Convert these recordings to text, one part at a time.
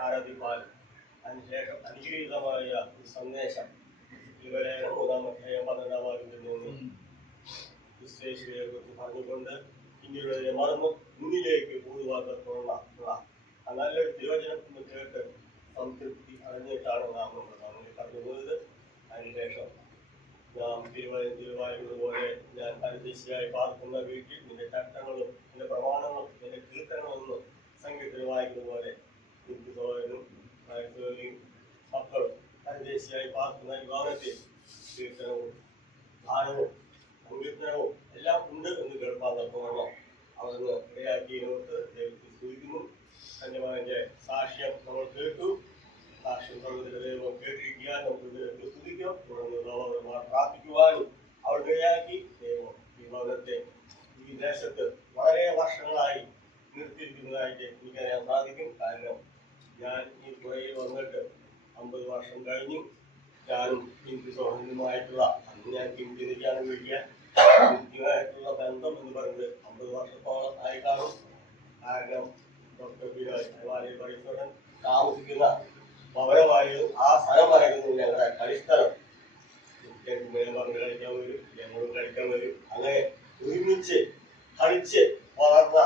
ആരാധിപ്പാൻ അതിനുശേഷം അനുഗ്രഹീതമായ സന്ദേശം ഇവരെ 12 വിശ്വേശ്വരയെ കുറിച്ച് പറഞ്ഞുകൊണ്ട് ഇന്ത്യയുടെ മറന്ന് മുന്നിലേക്ക് കൂടുതലുള്ള നല്ലൊരു തിരുവചനം കേട്ട് സംതൃപ്തി അറിഞ്ഞിട്ടാണ് നാം അങ്ങനെ കടന്നുപോയത്. അതിനുശേഷം നാം തിരുവായുന്നതുപോലെ ഞാൻ പരദേശിയായി പാർക്കുന്ന വീട്ടിൽ നിന്റെ ചട്ടങ്ങളും നിന്റെ പ്രമാണങ്ങളും നിന്റെ കീർത്തനങ്ങളൊന്നും സംഗീതത്തിൽ വായിക്കുന്ന പോലെ സഹോദരനും മക്കളും പരദേശിയായി പാർക്കുന്ന വിഭാഗത്തിൽ കീർത്തനവും ധാനവും സങ്കീർത്തനവും എല്ലാം ഉണ്ട് എന്ന് കേൾപ്പാൻ തക്കവണ്ണം അവിടുന്ന് ഇടയാക്കിയോട്ട് ദൈവത്തെ സ്തുതിക്കുന്നു. തന്റെ മകന്റെ സാക്ഷ്യം നമ്മൾ കേട്ടു. സാക്ഷ്യം ദൈവം കേട്ടിരിക്കാൻ നമുക്ക് ദൈവത്തെ സ്തുതിക്കാം. തുടർന്ന് പ്രാർത്ഥിക്കുവാനും അവിടെ ഇടയാക്കി ദൈവം ഈ ഭവനത്തെ ഈ ദേശത്ത് വളരെ വർഷങ്ങളായി നിർത്തിയിരിക്കുന്നതായിട്ട് എനിക്കറിയാൻ സാധിക്കും. കാരണം ഞാൻ ഈ പുറയിൽ വന്നിട്ട് 50 വർഷം കഴിഞ്ഞു. ഞാനും ഹിന്ദു സൗഹൃദമായിട്ടുള്ള അന്ന് ഞാൻ ഹിന്ദിയിലേക്കാണ് വിളിക്കാൻ ഹിന്ദിയുമായിട്ടുള്ള ബന്ധം എന്ന് പറയുന്നത് 50 വർഷത്തോളം ആയി കാണും. കാരണം ഡോക്ടർ ബിരാജ് പരിസരം താമസിക്കുന്ന ഭവനമായിരുന്നു, ആ സ്ഥലമായിരുന്നു ഞങ്ങളുടെ കളിസ്ഥലം. പങ്ക് കളിക്കാൻ വരും, ഞങ്ങളും കളിക്കാൻ വരും. അങ്ങനെ ഒരുമിച്ച് കളിച്ച് വളർന്ന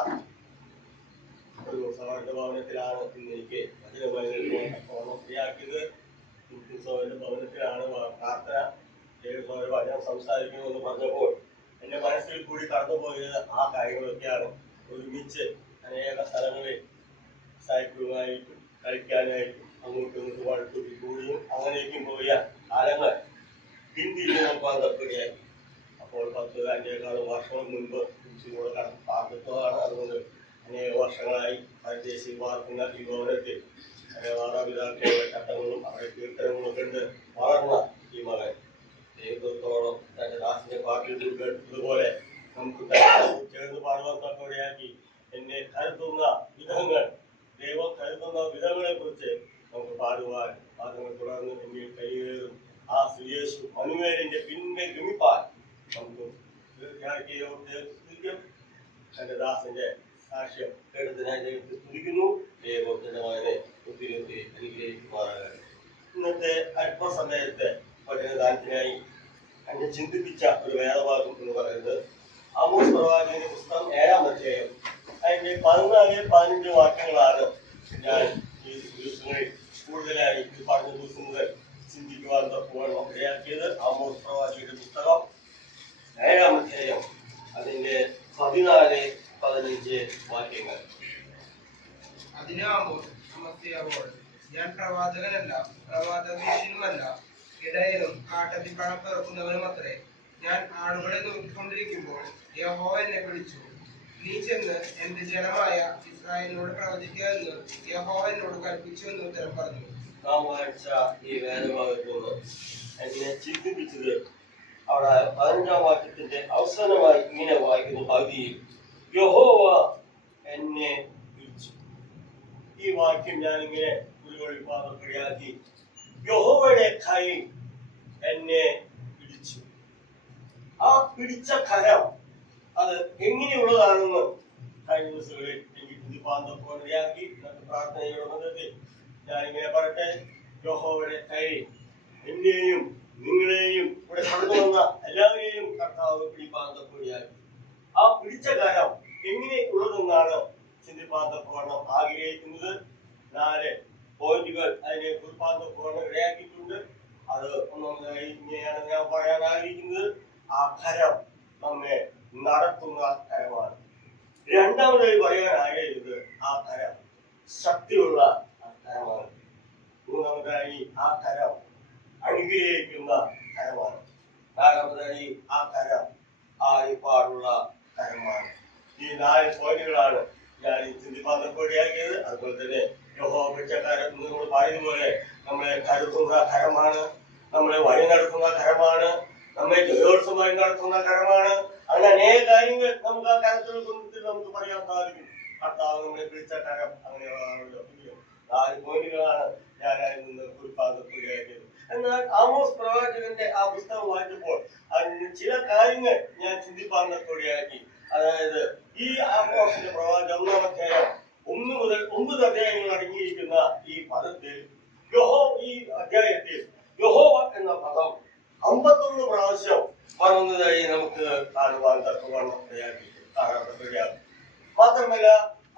ഒരു സൗഹൃദ ഭവനത്തിലാണ് ഇന്ന് എനിക്ക് ശരിയാക്കിയത്. സൗഹൃദ ഭവനത്തിലാണ് പ്രാർത്ഥന വചനം സംസാരിക്കണമെന്ന് പറഞ്ഞപ്പോൾ എന്റെ മനസ്സിൽ കൂടി കടന്നുപോയത് ആ കാര്യങ്ങളൊക്കെയാണ്. ഒരുമിച്ച് അനേക സ്ഥലങ്ങളിൽ സൈക്കിളുമായിട്ടും കളിക്കാനായിട്ടും അങ്ങോട്ടും ഇങ്ങോട്ടും വഴക്കൂട്ടി കൂടിയും അങ്ങനെയൊക്കെ പോയ കാലങ്ങൾ ഹിന്ദിയിൽ നോക്കാൻ തപ്പിടയാക്കി. അപ്പോൾ 10-15 വർഷം മുൻപ് കൂടെ പാർട്ടിത്വമാണ്. അതുകൊണ്ട് അനേക വർഷങ്ങളായി പരദേശി പാർക്കുന്ന ഈ ഭവനത്തിൽ മാതാപിതാക്കളുടെ ചട്ടങ്ങളും അവരുടെ കീർത്തനങ്ങളും കണ്ട് വളർന്ന ഈ മകൻ ദൈവത്തോളം തന്റെ ദാസിന്റെ പാട്ടിൽ കേട്ടതുപോലെ നമുക്ക് ചേർന്ന് പാടുവാൻ തക്കവരെയാക്കി എന്നെ കരുതുന്ന വിധങ്ങൾ, ദൈവം കരുതുന്ന വിധങ്ങളെ കുറിച്ച് നമുക്ക് പാടുവാൻ പാദങ്ങൾ തുടർന്ന് എന്നിൽ കൈയേറും ആ ശ്രീയേശു മനുവേലിന്റെ പിന്നിൽ ഗമിപ്പാൻ നമുക്ക് തീർച്ചയായും തന്റെ ദാസിന്റെ സാക്ഷ്യം കേട്ടതിനായി ദൈവത്തെ സ്തുതിക്കുന്നു. ദൈവത്തിന്റെ മകനെ ഒത്തിരി ഒത്തിരി അനുഗ്രഹിക്കുമാറാകട്ടെ. ഇന്നത്തെ അല്പസമയത്തെ പഠനദാനത്തിനായി എന്നെ ചിന്തിപ്പിച്ച ഒരു വേദഭാഗം എന്ന് പറയുന്നത് ആമോസ് പ്രവാചകന്റെ പുസ്തകം 7-ാം അധ്യായം അതിന്റെ 14-15 വാക്യങ്ങളാണ് ഞാൻ ഈ ദിവസങ്ങളിൽ കൂടുതലായി പറഞ്ഞ ദിവസം മുതൽ ചിന്തിക്കുവാൻ തക്കവണ്ണം ഇടയാക്കിയത്. ആമോസ് പ്രവാചകന്റെ പുസ്തകം 7-ാം അധ്യായം അതിന്റെ 14-15 വാക്യങ്ങൾ. അതിന് ആമോസ് അമസ്യാവോട്, ഞാൻ പ്രവാചകനല്ല, പ്രവാചകനുമല്ല, ഇടയനും കാട്ടത്തിൽ പണപ്പിറക്കുന്നവനും അത്രേ. ഞാൻ ആളുകളെ നോക്കിക്കൊണ്ടിരിക്കുമ്പോൾ യഹോവ എന്നെ വിളിച്ചു, നീ ചെന്ന് എന്റെ ജനമായ ഇസ്രായേലിനോട് പ്രവചിക്കുക എന്ന് യഹോവ എന്നോട് കൽപ്പിച്ചു എന്ന് ഉത്തരം പറഞ്ഞു. നാം വായിച്ച ഈ വേദഭാഗത്തോട് എന്നെ ചിന്തിപ്പിച്ചത് അവിടെ 15-ാം വാക്യത്തിന്റെ അവസാനമായി ഇങ്ങനെ വായിക്കുന്ന പകുതിയിൽ യഹോവ എന്നെ വിളിച്ചു. ഈ വാക്യം ഞാനിങ്ങനെ ഉൾക്കൊള്ളിപ്പാതയാക്കി. യഹോവയുടെ കൈ എന്നെ പിടിച്ചു. ആ പിടിച്ച കരം അത് എങ്ങനെയുള്ളതാണെന്ന് കഴിഞ്ഞ ദിവസങ്ങളിൽ എനിക്ക് ചിന്തിപ്പാതയാക്കി പ്രാർത്ഥനയുടെ ബന്ധത്തിൽ ഞാനിങ്ങനെ പറയട്ടെ. യഹോവയുടെ കൈ എന്നെയും നിങ്ങളെയും ഇവിടെ കടന്നു വന്ന എല്ലാവരെയും കർത്താവ് പിടിപ്പാതയാക്കി. ആ പിടിച്ച കരം എങ്ങനെ ഉള്ളതെന്നാണ് ചിന്തിപ്പാതപ്പോണം ആഗ്രഹിക്കുന്നത്. 4 പോയിന്റുകൾ അതിനെ കുറിപ്പാതപ്പോണം ഇടയാക്കിയിട്ടുണ്ട്. അത് ഒന്നാമതായി ഇങ്ങനെയാണ് ഞാൻ പറയാൻ ആഗ്രഹിക്കുന്നത്. ആ കരം നമ്മെ നടത്തുന്ന കരമാണ്. രണ്ടാമതായി പറയാൻ ആഗ്രഹിക്കുന്നത് ആ കരം ശക്തിയുള്ള കരമാണ്. മൂന്നാമതായി ആ കരം അനുഗ്രഹിക്കുന്ന കരമാണ്. നാലാമതായി ആ കരം ആഴിപ്പാടുള്ള കരമാണ്. ഈ 4 പോയിന്റുകളാണ് ഞാൻ ചിന്തിപ്പാതപ്പോടിയാക്കിയത്. അതുപോലെ തന്നെ യഹോവ പിടിച്ച കരം നിങ്ങൾ പറയുന്ന പോലെ നമ്മളെ കരുതുന്ന കരമാണ്, നമ്മളെ വഴി നടത്തുന്ന കരമാണ്, നമ്മെ ജയോത്സവമായി നടത്തുന്ന കരമാണ്. അങ്ങനെ അനേക കാര്യങ്ങൾ നമുക്ക് ആ കരത്തിൽ ബന്ധത്തിൽ നമുക്ക് പറയാൻ സാധിക്കും. കർത്താവ് നമ്മളെ പിടിച്ച കരം അങ്ങനെയുള്ളതാണല്ലോ. 4 പോയിന്റുകളാണ് ഞാൻ അതിൽ നിന്ന് കുറിപ്പാതപ്പോടിയാക്കിയത്. എന്നാൽ ആമോസ് പ്രവാചകന്റെ ആ പുസ്തകം വായിച്ചപ്പോൾ അതിന് ചില കാര്യങ്ങൾ ഞാൻ ചിന്തിപ്പാൻ കൂടിയാക്കി. അതായത് ഈ ആമോസിന്റെ പ്രവാചകം 1-ാം അധ്യായം 1 മുതൽ 9 അധ്യായങ്ങൾ അടങ്ങിയിരിക്കുന്ന ഈ പദത്തിൽ ഈ അധ്യായത്തിൽ യഹോവ എന്ന പദം 51 പ്രാവശ്യം പറഞ്ഞതായി നമുക്ക് കാണുവാൻ തക്കവണ്ണം കഴിയാകും. മാത്രമല്ല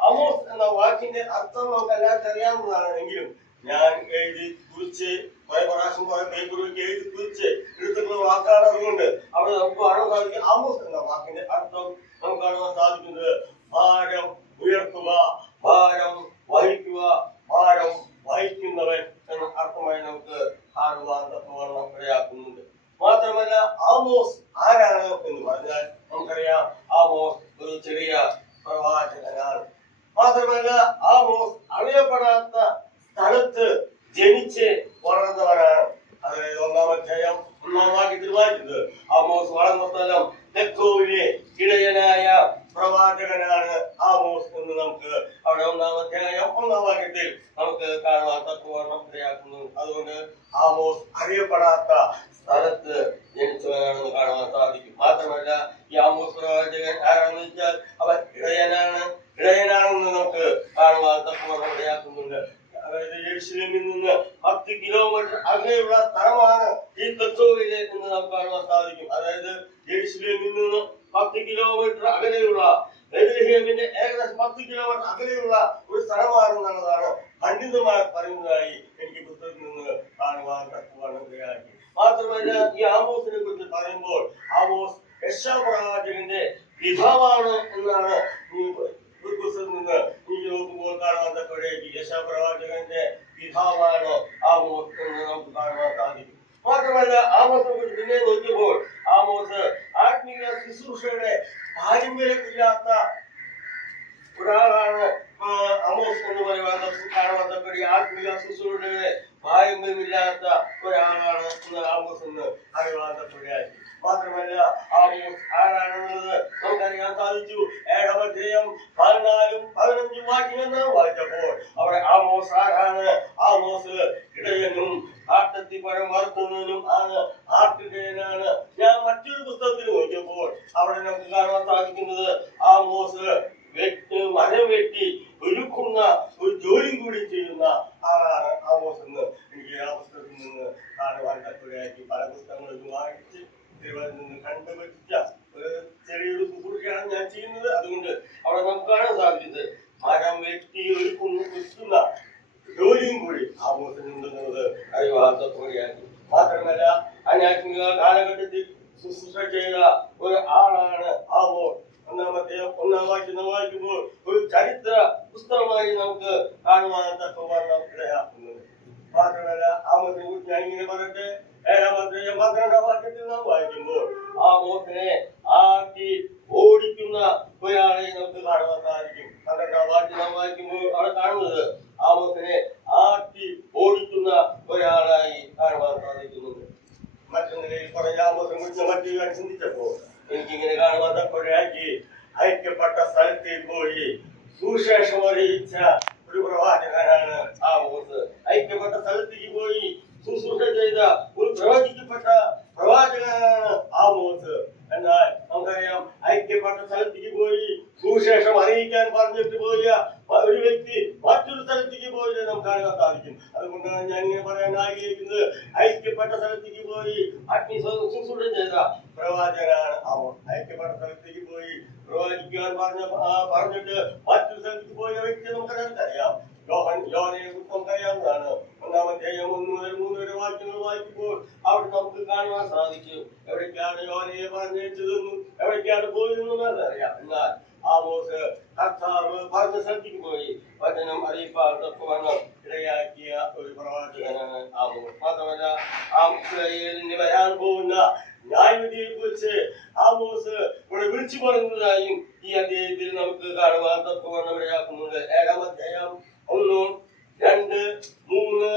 ആമോസ് എന്ന വാക്കിന്റെ അർത്ഥം നമുക്ക് എല്ലാവർക്കും അറിയാവുന്നതാണ്. എങ്കിലും ഞാൻ എഴുതി കുറിച്ച് കുറെ പ്രാവശ്യം കുറെ പേപ്പറുകൾക്ക് എഴുതി കുറിച്ച് എടുത്തിട്ടുള്ള വാക്കാണ്. അതുകൊണ്ട് അവിടെ നമുക്ക് കാണാൻ സാധിക്കും ആമോസ് എന്ന വാക്കിന്റെ അർത്ഥം നമുക്ക് കാണുവാൻ സാധിക്കുന്നത് ഭാരം ഉയർത്തുക, ഭാരം വഹിക്കുക, ഭാരം വഹിക്കുന്നവൻ എന്ന അർത്ഥമായി നമുക്ക് കാണുവാൻ തക്കവണ്ണം ഇടയാക്കുന്നുണ്ട്. മാത്രമല്ല ആമോസ് ആരാണ് എന്ന് പറഞ്ഞാൽ നമുക്കറിയാം ആമോസ് ഒരു ചെറിയ പ്രവാചകനാണ്. മാത്രമല്ല ആമോസ് അറിയപ്പെടാത്ത സ്ഥലത്ത് ജനിച്ച് വളർന്നവനാണ്. അതായത് 1-ാം അധ്യായം 1-ാം വാക്യത്തിൽ വായിക്കുന്നത് ആമോസ് വളർന്ന സ്ഥലം തെക്കോവിലെ ഇടയനായ പ്രവാചകനാണ് ആമോസ് എന്ന് നമുക്ക് അവിടെ 1-ാം അധ്യായം 1-ാം വാക്യത്തിൽ നമുക്ക് കാണുവാൻ തക്കവണ്ണം ഇടയാക്കുന്നു. അതുകൊണ്ട് ആമോസ് അറിയപ്പെടാത്ത സ്ഥലത്ത് ജനിച്ചവനാണെന്ന് കാണുവാൻ സാധിക്കും. മാത്രമല്ല ഈ ആമോസ് പ്രവാചകൻ ആരാണെന്ന് വെച്ചാൽ അവൻ ഇടയനാണെന്ന് നമുക്ക് കാണുവാൻ തക്കവണ്ണം ഇടയാക്കുന്നുണ്ട്. അതായത് യെരുശലേമിൽ നിന്ന് 10 കിലോമീറ്റർ അകലെയുള്ള സ്ഥലമാണ് ഈ തെക്കോവിലെ എന്ന് നമുക്ക് കാണുവാൻ സാധിക്കും. അതായത് യെരുശലേമിൽ നിന്ന് 10 കിലോമീറ്റർ അകലെയുള്ള ബേത്ലഹേമിന്റെ ഏകദേശം 10 കിലോമീറ്റർ അകലെയുള്ള ഒരു സ്ഥലമാണെന്നുള്ളതാണ് പണ്ഡിതന്മാർ പറയുന്നതായി എനിക്ക് പുസ്തകത്തിൽ നിന്ന് കാണുവാൻ തക്കവണ്ണം ഇടയാക്കി. മാത്രമല്ല ഈ ആമോസിനെ കുറിച്ച് പറയുമ്പോൾ ആമോസ് യെശയ്യാ പ്രവാചകന്റെ പിതാവാണ് എന്നാണ് പുസ്തകത്തിൽ നിന്ന് എനിക്ക് നോക്കുമ്പോൾ കാണുവാൻ തക്കവണ്ണം യെശയ്യാ പ്രവാചകന്റെ പിതാവാണ് ആമോസ് എന്ന് നമുക്ക് കാണുവാൻ സാധിക്കും. മാത്രമല്ല ആമോസിനെ കുറിച്ച് പിന്നെ നോക്കിയപ്പോൾ ആമോസ് ആത്മീയ ശുശ്രൂഷയുടെ പാരമ്പര്യമില്ലാത്ത ഒരാളാണ്. ആമോസ് എന്ന് പറയുവാൻ കാണുവാൻ തക്കവണ്ണം ആത്മീയ ശുശ്രൂഷയുടെ പാരമ്പര്യമില്ലാത്ത ഒരാളാണ് എന്ന് ആമോസ് എന്ന് അറിയുവാൻ തക്കവണ്ണം. മാത്രമല്ല ആമോസ് ആരാണെന്നുള്ളത് നമുക്കറിയാൻ സാധിച്ചു. 7-ാം അധ്യായം 14-ഉം 15-ഉം വാക്യങ്ങൾ വായിച്ചപ്പോൾ അവിടെ ആമോസ് ആരാണ്? ആമോസ് ഇടയനും ആട്ടത്തിപ്പഴം വറുക്കുന്നതിനും ആണ്, ആട്ടിടയനാണ്. ഞാൻ മറ്റൊരു പുസ്തകത്തിൽ നോക്കിയപ്പോൾ അവിടെ നമുക്ക് കാണാൻ സാധിക്കുന്നത് ആമോസ് മരം വെട്ടി ഒരുക്കുന്ന ഒരു ജോലി കൂടി ചെയ്യുന്ന ആളാണ് ആമോസ് എന്ന് എനിക്ക് ആ പുസ്തകത്തിൽ നിന്ന് കാണുവാൻ തക്കവണ്ണം. പല പുസ്തകങ്ങളിലും വായിച്ച് നിന്ന് കണ്ടുപറ്റിച്ച ഒരു ചെറിയൊരു ശുശ്രൂഷയാണ് ഞാൻ ചെയ്യുന്നത്. അതുകൊണ്ട് അവിടെ നമുക്ക് കാണാൻ സാധിച്ചത് മരം വെട്ടി ഒരുക്കുന്ന ജോലിയും കൂടി ആമോസിനുണ്ടെന്നത് അറിയുവാൻ തക്കവണ്ണം. മാത്രമല്ല അനാത്മിക കാലഘട്ടത്തിൽ ശുശ്രൂഷ ചെയ്ത ഒരു ആളാണ് ആമോസ്. 1-ാം അധ്യായം 1-ാം വാക്യം വായിക്കുമ്പോൾ ഒരു ചരിത്ര പുസ്തകമായി നമുക്ക് കാണുവാൻ തക്കവണ്ണം ഇടയാക്കുന്നത്. മാത്രമല്ല ആമോസിനെ കുറിച്ച് ഞാൻ ഇങ്ങനെ പറയട്ടെ. 7-ാം അധ്യായം 12-ാം വാക്യത്തിൽ നാം വായിക്കുമ്പോൾ ആമോസിനെ ആട്ടി ഓടിക്കുന്ന ഒരാളെ നമുക്ക് കാണുവാൻ സാധിക്കും. 12-ാം വാക്യം നാം വായിക്കുമ്പോൾ അവിടെ കാണുന്നത് ആമോസിനെ ആട്ടി ഓടിക്കുന്ന ഒരാളായി കാണുവാൻ സാധിക്കുന്നുണ്ട്. മറ്റു നിലയിൽ പറഞ്ഞ ആമോസിനെ കുറിച്ച് മറ്റൊരു കാര്യം ചിന്തിച്ചപ്പോൾ എനിക്കിങ്ങനെ കാണുവാൻ തക്കവണ്ണം ഐക്യപ്പെട്ട സ്ഥലത്തിൽ പോയി സുവിശേഷം അറിയിച്ച ഒരു പ്രവാചകനാണ് ആമോസ്. ഐക്യപ്പെട്ട സ്ഥലത്തേക്ക് പോയി ശുശ്രൂഷ ചെയ്ത ഒരു പ്രവചിക്കപ്പെട്ട പ്രവാചകനാണ് ആമോസ്. എന്നാൽ നമുക്കറിയാം ഐക്യപ്പെട്ട സ്ഥലത്തേക്ക് പോയി സുവിശേഷം അറിയിക്കാൻ പറഞ്ഞിട്ട് പോയ ഒരു വ്യക്തി മറ്റൊരു സ്ഥലത്തേക്ക് പോയി നമുക്ക് കാണാൻ സാധിക്കും. അതുകൊണ്ടാണ് ഞാൻ ഇങ്ങനെ പറയാൻ ആഗ്രഹിക്കുന്നത്. ഐക്യപ്പെട്ട സ്ഥലത്തേക്ക് പോയി അഗ്നി ശുശ്രൂഷ ചെയ്ത പ്രവാചകനാണ് ആമോസ്. ഐക്യപ്പെട്ട സ്ഥലത്തേക്ക് പോയി പ്രവാചിക്കാൻ പറഞ്ഞിട്ട് മറ്റൊരു സ്ഥലത്തേക്ക് പോയ വ്യക്തി നമുക്കറിയാം. യോഹനയെ കുറിച്ച് നമുക്കറിയാവുന്നതാണ്. 1-ാം അധ്യായം 1 മുതൽ 3 വരെ വാക്യങ്ങൾ വായിക്കുമ്പോൾ അവിടെ നമുക്ക് കാണുവാൻ സാധിക്കും എവിടേക്കാണ് യോഹനയെ പറഞ്ഞയച്ചതെന്നും എവിടേക്കാണ് പോയതെന്നും അറിയാം. എന്നാൽ ആമോസ് കർത്താവ് പറഞ്ഞ സ്ഥലത്തേക്ക് പോയി വചനം അറിയിപ്പാൻ തക്കവണ്ണം ഇടയാക്കിയ ഒരു പ്രവാചകനാണ് ആമോസ്. മാത്രമല്ല ഇസ്രായേലിന് വരാൻ പോകുന്ന ന്യായവിധിയെ കുറിച്ച് ആമോസ് ഇവിടെ വിളിച്ചു പറയുന്നതായും ഈ അധ്യായത്തിൽ നമുക്ക് കാണുവാൻ തക്കവണ്ണം ഇടയാക്കുന്നുണ്ട്. 7-ാം അധ്യായം 1, 2, 3,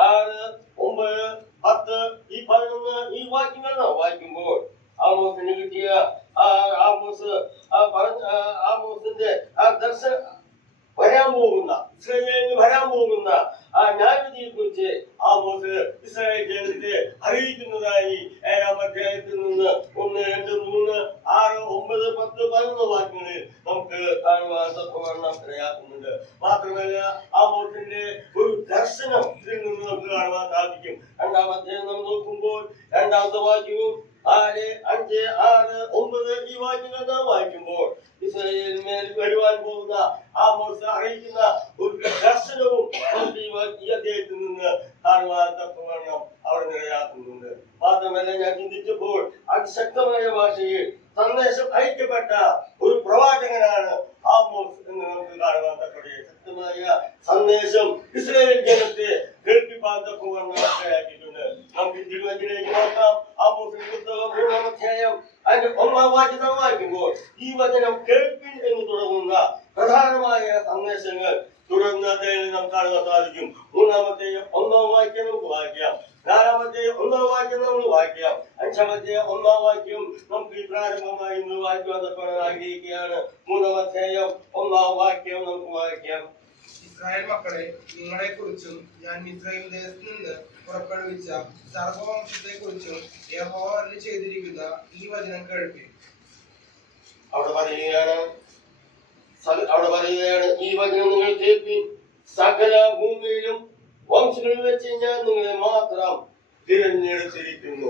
6, 9, 10 ഈ 11 ഈ വാക്യങ്ങൾ നാം വായിക്കുമ്പോൾ ആമോസിന് കിട്ടിയ ആമോസിന്റെ ആ ദർശനം വരാൻ പോകുന്ന ഇസ്രായേലിന് വരാൻ പോകുന്ന ആ ന്യായവിധിയെ കുറിച്ച് ആമോസ് ഇസ്രായേൽ ജനത്തെ അറിയിക്കുന്നതായി 7-ാം അധ്യായത്തിൽ നിന്ന് 1, 2, തക്കവണ്ണം ഇടയാക്കുന്നുണ്ട്. മാത്രമല്ല ആമോസിന്റെ ഒരു ദർശനം ഇതിൽ നിന്ന് നമുക്ക് കാണുവാൻ സാധിക്കും. രണ്ടാമത്തെ നാം നോക്കുമ്പോൾ രണ്ടാമത്തെ വാക്യവും 4, 5, 6, 9 ഈ വാക്യങ്ങൾ നാം വായിക്കുമ്പോൾ ഇസ്രായേലിന്മേൽ വരുവാൻ പോകുന്ന ആമോസ് അറിയിക്കുന്ന ഒരു ദർശനവും ഈ അദ്ദേഹത്തിൽ നിന്ന് കാണുവാൻ തക്കവണ്ണം അവിടെ നിലയാക്കുന്നുണ്ട്. മാത്രമല്ല ഞാൻ ചിന്തിച്ചപ്പോൾ അതിശക്തമായ ഭാഷയിൽ സന്ദേശം അയക്കപ്പെട്ട ഒരു പ്രവാചകനാണ് ആമോസ് എന്ന് നമുക്ക് കാണുവാൻ തക്കവണ്ണം ശക്തമായ സന്ദേശം ഇസ്രായേൽ ജനത്തെ കേൾപ്പിക്കാൻ തക്കവണ്ണം ഇടയാക്കിയിട്ടുണ്ട്. നമുക്ക് തിരുവഞ്ചിലേക്ക് നോക്കാം. ആമോസിന്റെ പുസ്തകം 3-ാം അധ്യായം അതിന്റെ 1-ാം വാക്യം വായിക്കുമ്പോൾ ഈ വചനം കേൾപ്പിൻ എന്ന് തുടങ്ങുന്ന പ്രധാനമായ സന്ദേശങ്ങൾ തുടർന്ന് അദ്ദേഹം നമുക്ക് കാണുവാൻ സാധിക്കും. 3-ാമത്തെയും 1-ാം വാക്യം നമുക്ക് വായിക്കാം. 4-ാമത്തെയും 1-ാം വാക്യം നമ്മൾ വായിക്കാം. 5-ാമത്തെയും 1-ാം വാക്യം നമുക്ക് പ്രാരംഭമായി ഇന്ന് വായിക്കുവാൻ തക്കവണ്ണം ആഗ്രഹിക്കുകയാണ്. 3-ാം അധ്യായം 1-ാം വാക്യം നമുക്ക് വായിക്കാം. ഇസ്രായേൽ മക്കളെ, നിങ്ങളെ കുറിച്ചും ഞാൻ മിസ്രയീം ദേശത്ത് നിന്ന് പുറപ്പെടുവിച്ച സർവവംശത്തെ കുറിച്ചും യഹോവ അരുളി ചെയ്തിരിക്കുന്ന ഈ വചനം കേൾപ്പിൻ. അവിടെ പറയുകയാണ് ഈ വചനം നിങ്ങൾ കേൾപ്പിൻ. സകല ഭൂമിയിലും വംശങ്ങളിൽ വെച്ച് ഞാൻ നിങ്ങളെ മാത്രം തിരഞ്ഞെടുത്തിരിക്കുന്നു.